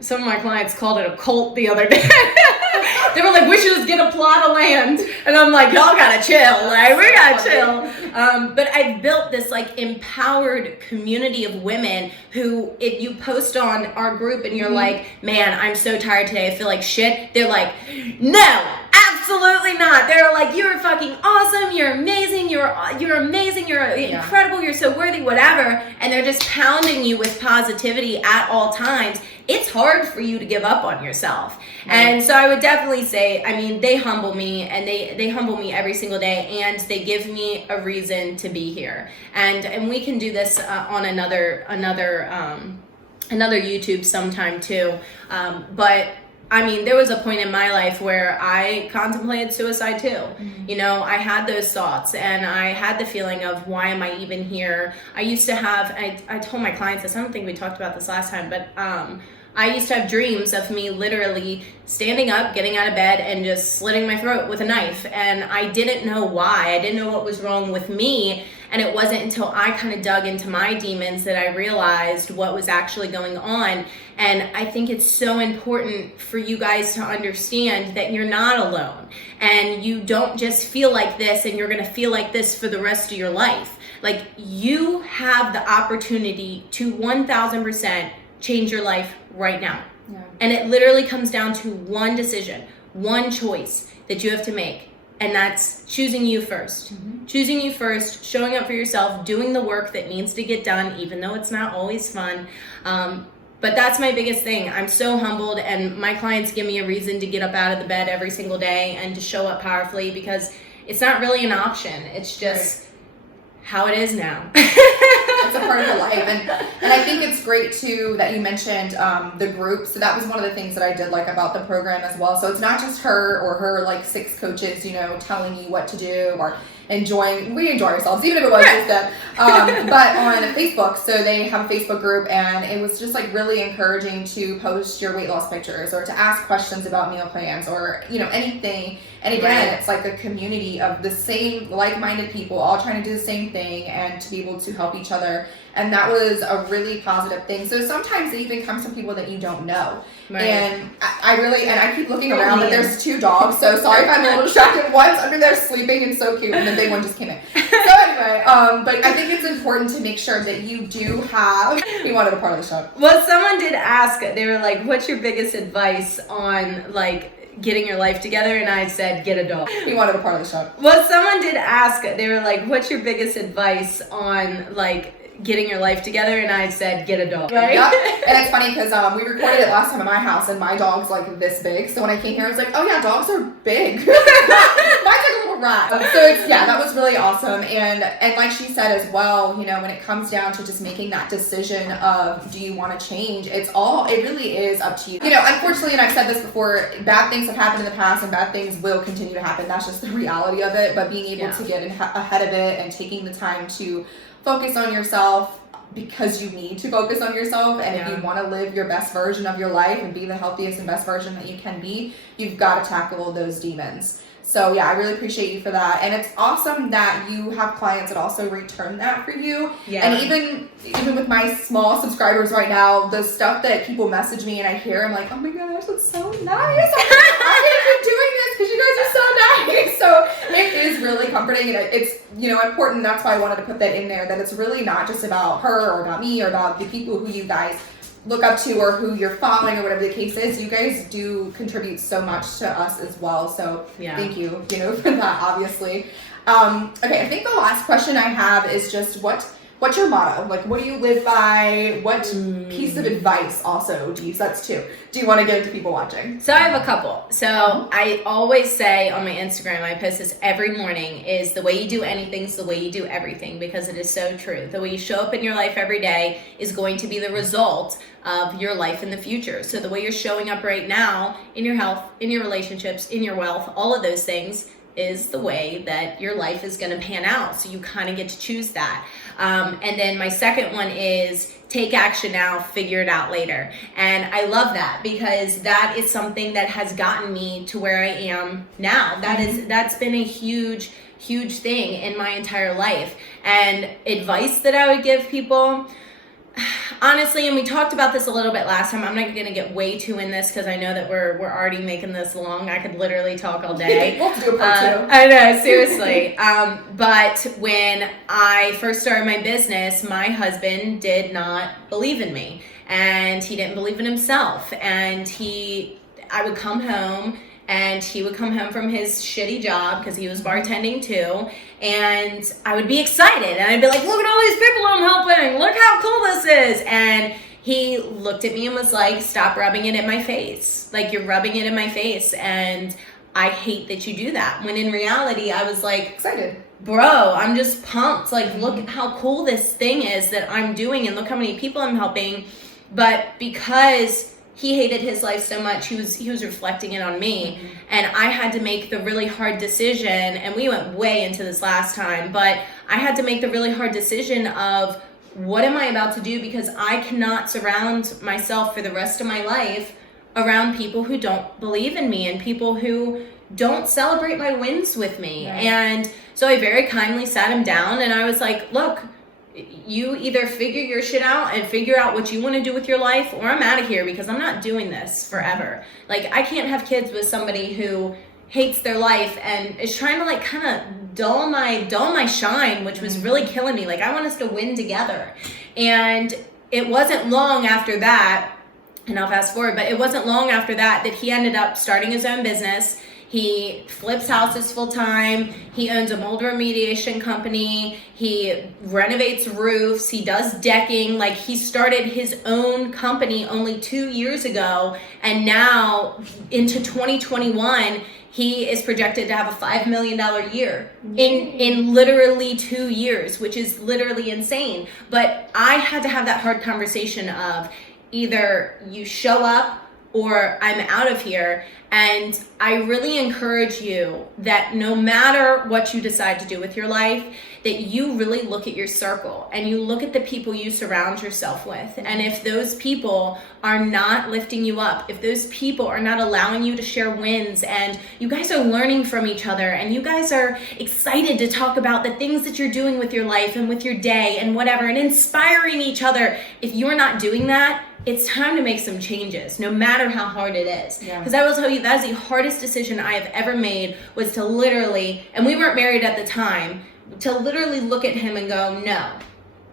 some of my clients called it a cult the other day. They were like, we should just get a plot of land. And I'm like, y'all gotta chill. Like, we gotta chill. But I built this like empowered community of women who, if you post on our group and you're like, man, I'm so tired today, I feel like shit. They're like, no, absolutely not. They're like, you're fucking awesome. You're amazing. You're amazing. You're incredible. You're so worthy, whatever. And they're just pounding you with positivity at all times. It's hard for you to give up on yourself. Right. And so I would definitely say, I mean, they humble me, and they humble me every single day, and they give me a reason to be here. And we can do this on another YouTube sometime too. But I mean, there was a point in my life where I contemplated suicide too. Mm-hmm. You know, I had those thoughts, and I had the feeling of, why am I even here? I used to have, I told my clients this, I don't think we talked about this last time, but I used to have dreams of me literally standing up, getting out of bed, and just slitting my throat with a knife. And I didn't know why. I didn't know what was wrong with me. And it wasn't until I kind of dug into my demons that I realized what was actually going on. And I think it's so important for you guys to understand that you're not alone. And you don't just feel like this and you're going to feel like this for the rest of your life. Like, you have the opportunity to 1000% change your life right now. Yeah. And it literally comes down to one decision, one choice that you have to make. And that's choosing you first. Mm-hmm. Choosing you first, showing up for yourself, doing the work that needs to get done, even though it's not always fun. But that's my biggest thing. I'm so humbled, and my clients give me a reason to get up out of the bed every single day and to show up powerfully, because it's not really an option. It's just how it is now. It's a part of the life. And I think it's great too that you mentioned the group. So that was one of the things that I did like about the program as well. So it's not just her or her like 6 coaches, you know, telling you what to do or we enjoy ourselves, even if it was just them. But on Facebook, so they have a Facebook group, and it was just like really encouraging to post your weight loss pictures or to ask questions about meal plans or, you know, anything. And again, it's like a community of the same like-minded people all trying to do the same thing and to be able to help each other. And that was a really positive thing. So sometimes it even comes from people that you don't know. Right. And I keep looking around, but there's 2 dogs. So sorry if I'm a little distracted. One's under there sleeping and so cute, and the big one just came in. So anyway, but I think it's important to make sure that you do have, we wanted a part of the show. Well, someone did ask, they were like, what's your biggest advice on like getting your life together? And I said, get a dog. We wanted a part of the show. Well, someone did ask, they were like, what's your biggest advice on like getting your life together? And I said, get a dog. Right? Yep. And it's funny because we recorded it last time at my house, and my dog's like this big. So when I came here, I was like, oh yeah, dogs are big. Mine's like a little rat. So it's, that was really awesome. And like she said as well, you know, when it comes down to just making that decision of, do you want to change? It really is up to you. You know, unfortunately, and I've said this before, bad things have happened in the past and bad things will continue to happen. That's just the reality of it. But being able to get ahead of it and taking the time to focus on yourself, because you need to focus on yourself, and if you want to live your best version of your life and be the healthiest and best version that you can be, you've got to tackle those demons. So I really appreciate you for that. And it's awesome that you have clients that also return that for you. Yeah. And even with my small subscribers right now, the stuff that people message me and I hear, I'm like, oh my gosh, that's so nice. I can't keep doing this because you guys are so nice. So it is really comforting, and it's, you know, important. That's why I wanted to put that in there, that it's really not just about her or about me or about the people who you guys look up to or who you're following or whatever the case is. You guys do contribute so much to us as well. So thank you, you know, for that, obviously. Okay, I think the last question I have is just what what's your motto? Like, what do you live by? What piece of advice also do you use? That's two. Do you want to give to people watching? So I have a couple. So I always say on my Instagram, I post this every morning, is the way you do anything is the way you do everything, because it is so true. The way you show up in your life every day is going to be the result of your life in the future. So the way you're showing up right now in your health, in your relationships, in your wealth, all of those things is the way that your life is going to pan out. So you kind of get to choose that. And then my second one is take action now, figure it out later. And I love that because that is something that has gotten me to where I am now. That's been a huge thing in my entire life. And advice that I would give people, honestly, and we talked about this a little bit last time. I'm not going to get way too in this because I know that we're already making this long. I could literally talk all day. We'll have to do a part two. I know, seriously. But when I first started my business, my husband did not believe in me, and he didn't believe in himself. And I would come home, and he would come home from his shitty job because he was bartending too, and I would be excited, and I'd be like, look at all these people I'm helping, look how cool this is. And he looked at me and was like, stop rubbing it in my face, like you're rubbing it in my face, and I hate that you do that. When in reality I was like, excited, bro, I'm just pumped, like look at how cool this thing is that I'm doing, and look how many people I'm helping. But because he hated his life so much, he was reflecting it on me. And I had to make the really hard decision, and we went way into this last time, but I had to make the really hard decision of what am I about to do, because I cannot surround myself for the rest of my life around people who don't believe in me and people who don't celebrate my wins with me. Right. And so I very kindly sat him down, and I was like, look, you either figure your shit out and figure out what you want to do with your life, or I'm out of here, because I'm not doing this forever. Like, I can't have kids with somebody who hates their life and is trying to like kind of dull my shine, which was really killing me. Like, I want us to win together. And it wasn't long after that, and I'll fast forward, but it wasn't long after that he ended up starting his own business. He flips houses full time. He owns a mold remediation company. He renovates roofs. He does decking. Like, he started his own company only 2 years ago. And now into 2021, he is projected to have a $5 million year in literally 2 years, which is literally insane. But I had to have that hard conversation of either you show up or I'm out of here. And I really encourage you that no matter what you decide to do with your life, that you really look at your circle and you look at the people you surround yourself with. And if those people are not lifting you up, if those people are not allowing you to share wins, and you guys are learning from each other, and you guys are excited to talk about the things that you're doing with your life and with your day and whatever, and inspiring each other, if you're not doing that, it's time to make some changes, no matter how hard it is. Because I will tell you, that is the hardest decision I have ever made, was to literally, and we weren't married at the time, to literally look at him and go, no,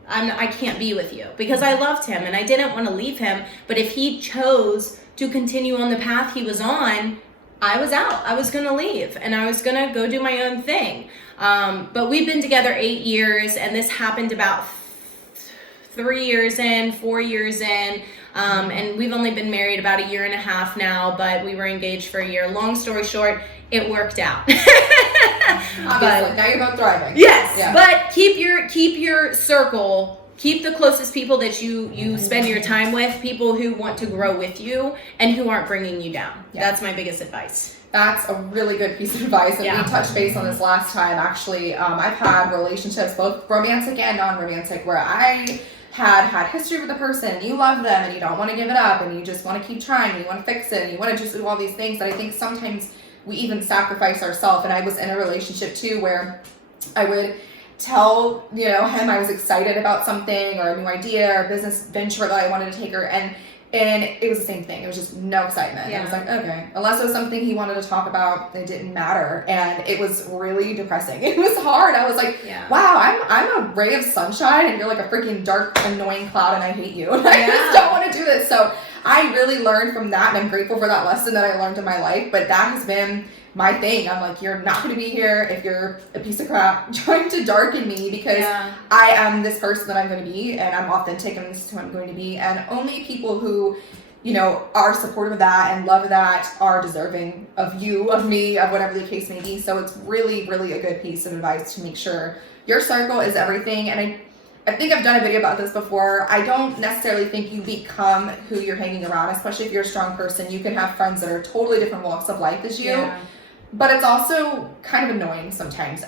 I can't be with you. Because I loved him and I didn't want to leave him. But if he chose to continue on the path he was on, I was out. I was going to leave and I was going to go do my own thing. But we've been together 8 years, and this happened about 3 years in, 4 years in. And we've only been married about 1.5 years now, but we were engaged for a year. Long story short, it worked out. Obviously, now you're both thriving. Yes, yeah. But keep your circle, keep the closest people that you spend your time with, people who want to grow with you and who aren't bringing you down. Yeah. That's my biggest advice. That's a really good piece of advice, and we touched base on this last time. Actually, I've had relationships, both romantic and non-romantic, where I had history with a person, and you love them and you don't want to give it up, and you just want to keep trying, you want to fix it, and you want to just do all these things that I think sometimes we even sacrifice ourselves. And I was in a relationship too where I would tell him I was excited about something or a new idea or business venture that I wanted to take her, and it was the same thing. It was just no excitement. I was like, okay, unless it was something he wanted to talk about, it didn't matter. And it was really depressing. It was hard. I was like, wow, I'm a ray of sunshine, and you're like a freaking dark, annoying cloud, and I hate you. And I just don't want to do this. So I really learned from that, and I'm grateful for that lesson that I learned in my life. But that has been my thing. I'm like, you're not going to be here if you're a piece of crap trying to darken me, because I am this person that I'm going to be, and I'm authentic, and this is who I'm going to be. And only people who, you know, are supportive of that and love that are deserving of you, of me, of whatever the case may be. So it's really, really a good piece of advice to make sure your circle is everything. And I think I've done a video about this before. I don't necessarily think you become who you're hanging around, especially if you're a strong person. You can have friends that are totally different walks of life as you. Yeah. But it's also kind of annoying sometimes,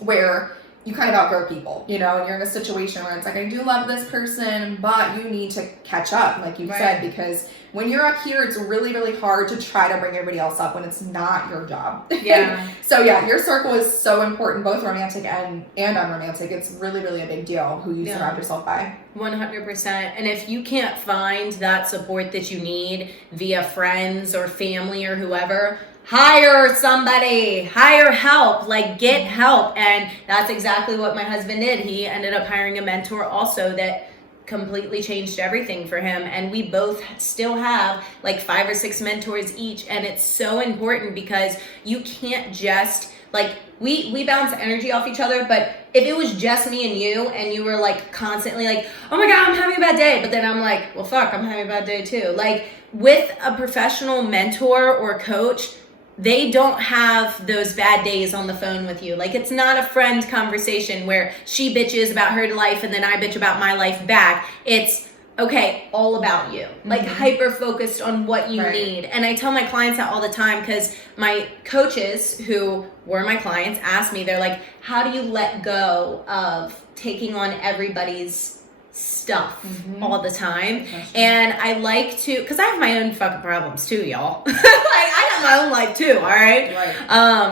where you kind of outgrow people, you know, and you're in a situation where it's like, I do love this person, but you need to catch up, like you said, because when you're up here, it's really, really hard to try to bring everybody else up when it's not your job. Yeah. So yeah, your circle is so important, both romantic and unromantic. It's really, really a big deal who you surround yourself by. 100%. And if you can't find that support that you need via friends or family or whoever, hire somebody, hire help, like get help. And that's exactly what my husband did. He ended up hiring a mentor also that completely changed everything for him. And we both still have like 5 or 6 mentors each. And it's so important because you can't just like, we bounce energy off each other, but if it was just me and you were like constantly like, oh my God, I'm having a bad day. But then I'm like, well, fuck, I'm having a bad day too. Like with a professional mentor or coach, they don't have those bad days on the phone with you. Like it's not a friend conversation where she bitches about her life and then I bitch about my life back. It's okay, all about you. Like hyper focused on what you need. And I tell my clients that all the time because my coaches who were my clients ask me, they're like, how do you let go of taking on everybody's stuff all the time? And I like to, because I have my own fucking problems too, y'all. Like I have my own life too, all right?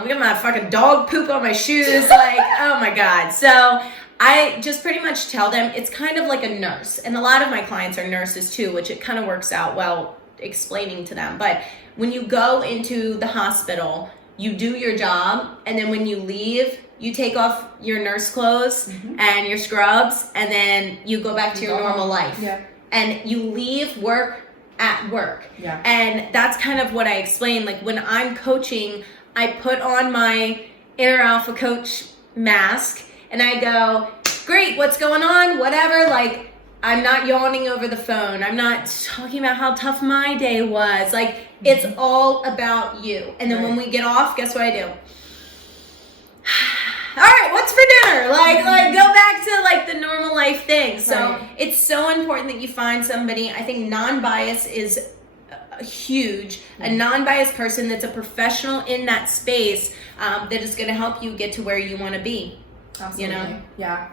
We got my fucking dog poop on my shoes, like oh my God. So I just pretty much tell them it's kind of like a nurse, and a lot of my clients are nurses too, which it kind of works out well explaining to them. But when you go into the hospital, you do your job, and then when you leave, you take off your nurse clothes and your scrubs, and then you go back to your normal life. And you leave work at work. And that's kind of what I explain. Like when I'm coaching, I put on my Inner Alpha Coach mask and I go, great, what's going on? Whatever. Like I'm not yawning over the phone. I'm not talking about how tough my day was. Like it's all about you. And then when we get off, guess what I do? All right, what's for dinner? Like go back to like the normal life thing. So it's so important that you find somebody. I think non-bias is huge. A non-biased person that's a professional in that space that is going to help you get to where you want to be. Absolutely. You know? Yeah.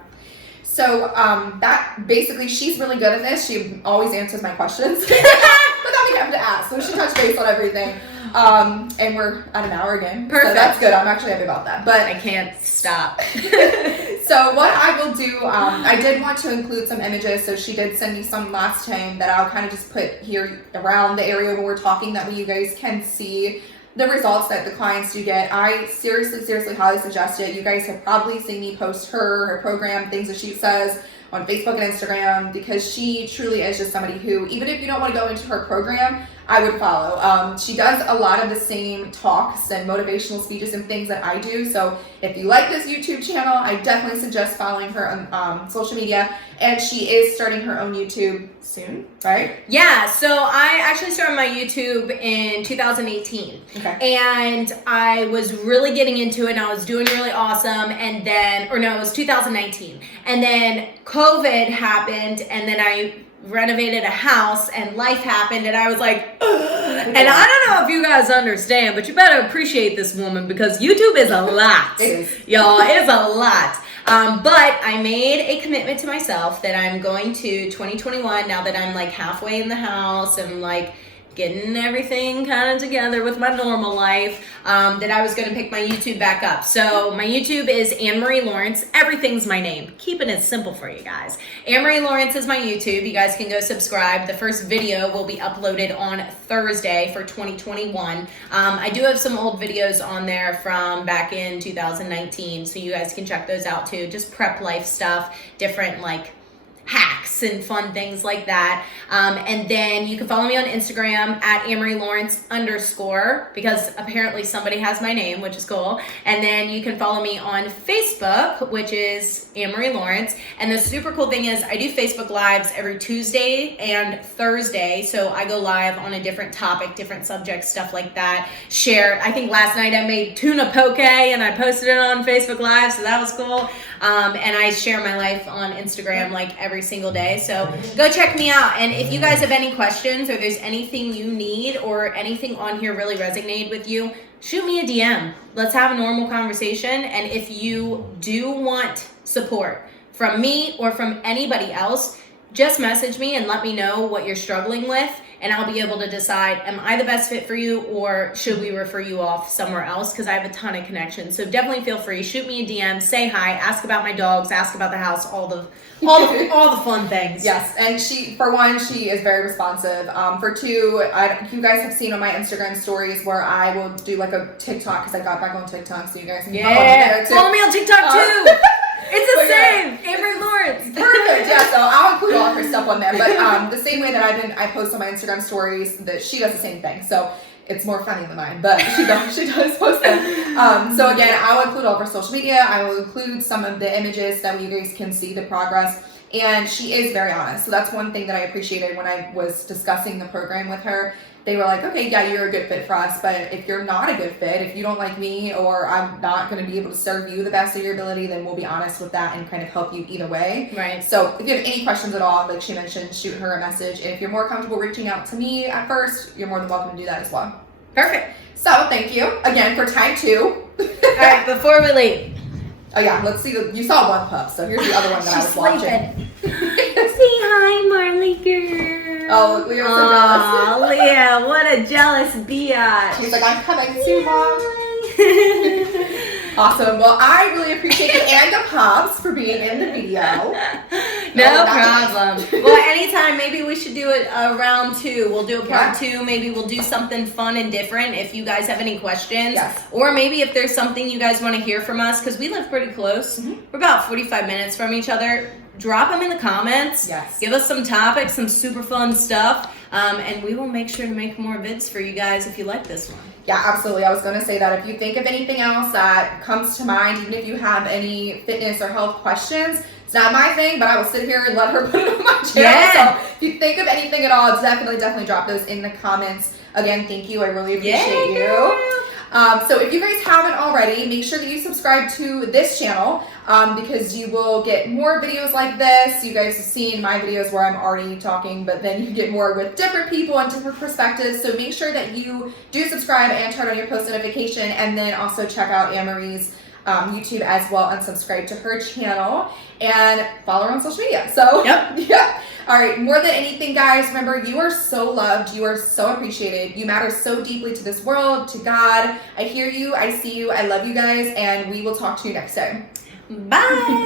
So that basically, she's really good at this. She always answers my questions without me having to ask. So she touched base on everything. And we're at an hour again. Perfect. So that's good. I'm actually happy about that. But I can't stop. So what I will do, I did want to include some images. So she did send me some last time that I'll kind of just put here around the area where we're talking, that way you guys can see the results that the clients do get. I seriously highly suggest it. You guys have probably seen me post her program, things that she says on Facebook and Instagram, because she truly is just somebody who, even if you don't want to go into her program, I would follow. She does a lot of the same talks and motivational speeches and things that I do. So if you like this YouTube channel, I definitely suggest following her on social media. And she is starting her own YouTube soon, right? Yeah, so I actually started my YouTube in 2018. Okay. And I was really getting into it and I was doing really awesome. And then, or no, it was 2019. And then COVID happened and then I renovated a house and life happened and I was like, ugh. And I don't know if you guys understand, but you better appreciate this woman because YouTube is a lot. It is. Y'all, it's a lot. But I made a commitment to myself that I'm going to 2021, now that I'm like halfway in the house and like getting everything kind of together with my normal life, that I was going to pick my YouTube back up. So my YouTube is AnnMarie Lawrence. Everything's my name. Keeping it simple for you guys. AnnMarie Lawrence is my YouTube. You guys can go subscribe. The first video will be uploaded on Thursday for 2021. I do have some old videos on there from back in 2019, so you guys can check those out too. Just prep life stuff, different like hacks hacks and fun things like that. And then you can follow me on Instagram at AnnMarie Lawrence _ because apparently somebody has my name, which is cool. And then you can follow me on Facebook, which is AnnMarie Lawrence. And the super cool thing is I do Facebook Lives every Tuesday and Thursday. So I go live on a different topic, different subjects, stuff like that. Share. I think last night I made tuna poke and I posted it on Facebook Live, so that was cool. And I share my life on Instagram like every single day. So go check me out. And if you guys have any questions or there's anything you need or anything on here really resonated with you, shoot me a DM. Let's have a normal conversation. And if you do want support from me or from anybody else, just message me and let me know what you're struggling with, and I'll be able to decide, am I the best fit for you, or should we refer you off somewhere else? Because I have a ton of connections. So definitely feel free. Shoot me a DM, say hi, ask about my dogs, ask about the house, all the fun things. Yes, and she is very responsive. For two, you guys have seen on my Instagram stories where I will do like a TikTok, because I got back on TikTok, so you guys can follow me there too. Follow me on TikTok too. It's the same. AnnMarie Lawrence. Perfect. Yeah, so I'll include all of her stuff on there. But the same way that I post on my Instagram stories, that she does the same thing. So it's more funny than mine, but she does post them. So again, I will include all of her social media. I will include some of the images that you guys can see the progress. And she is very honest. So that's one thing that I appreciated when I was discussing the program with her. They were like, okay, yeah, you're a good fit for us, but if you're not a good fit, if you don't like me, or I'm not going to be able to serve you the best of your ability, then we'll be honest with that and kind of help you either way. Right. So if you have any questions at all, like she mentioned, shoot her a message. And if you're more comfortable reaching out to me at first, you're more than welcome to do that as well. Perfect. So thank you again for time 2. All right, before we leave. Oh yeah, let's see. You saw one pup, so here's the other one that I was watching. Say hi, Marley girl. Oh, Leo's so jealous. Oh, Leah, what a jealous biatch. She's like, I'm coming soon, Mom. Awesome. Well, I really appreciate you and the pups for being in the video. No problem. Well, anytime, maybe we should do it round 2. We'll do a part 2. Maybe we'll do something fun and different if you guys have any questions. Yes. Or maybe if there's something you guys want to hear from us, because we live pretty close. Mm-hmm. We're about 45 minutes from each other. Drop them in the comments. Yes. Give us some topics, some super fun stuff. And we will make sure to make more vids for you guys if you like this one. Yeah, absolutely. I was going to say that if you think of anything else that comes to mind, even if you have any fitness or health questions, it's not my thing, but I will sit here and let her put it on my channel. Yeah. So if you think of anything at all, definitely drop those in the comments. Again, thank you. I really appreciate you. So if you guys haven't already, make sure that you subscribe to this channel because you will get more videos like this. You guys have seen my videos where I'm already talking, but then you get more with different people and different perspectives. So make sure that you do subscribe and turn on your post notification, and then also check out AnnMarie's YouTube as well and subscribe to her channel and follow her on social media. So yeah. All right, more than anything, guys, remember, you are so loved, you are so appreciated, you matter so deeply to this world, to God. I hear you, I see you, I love you guys, and we will talk to you next time. Bye.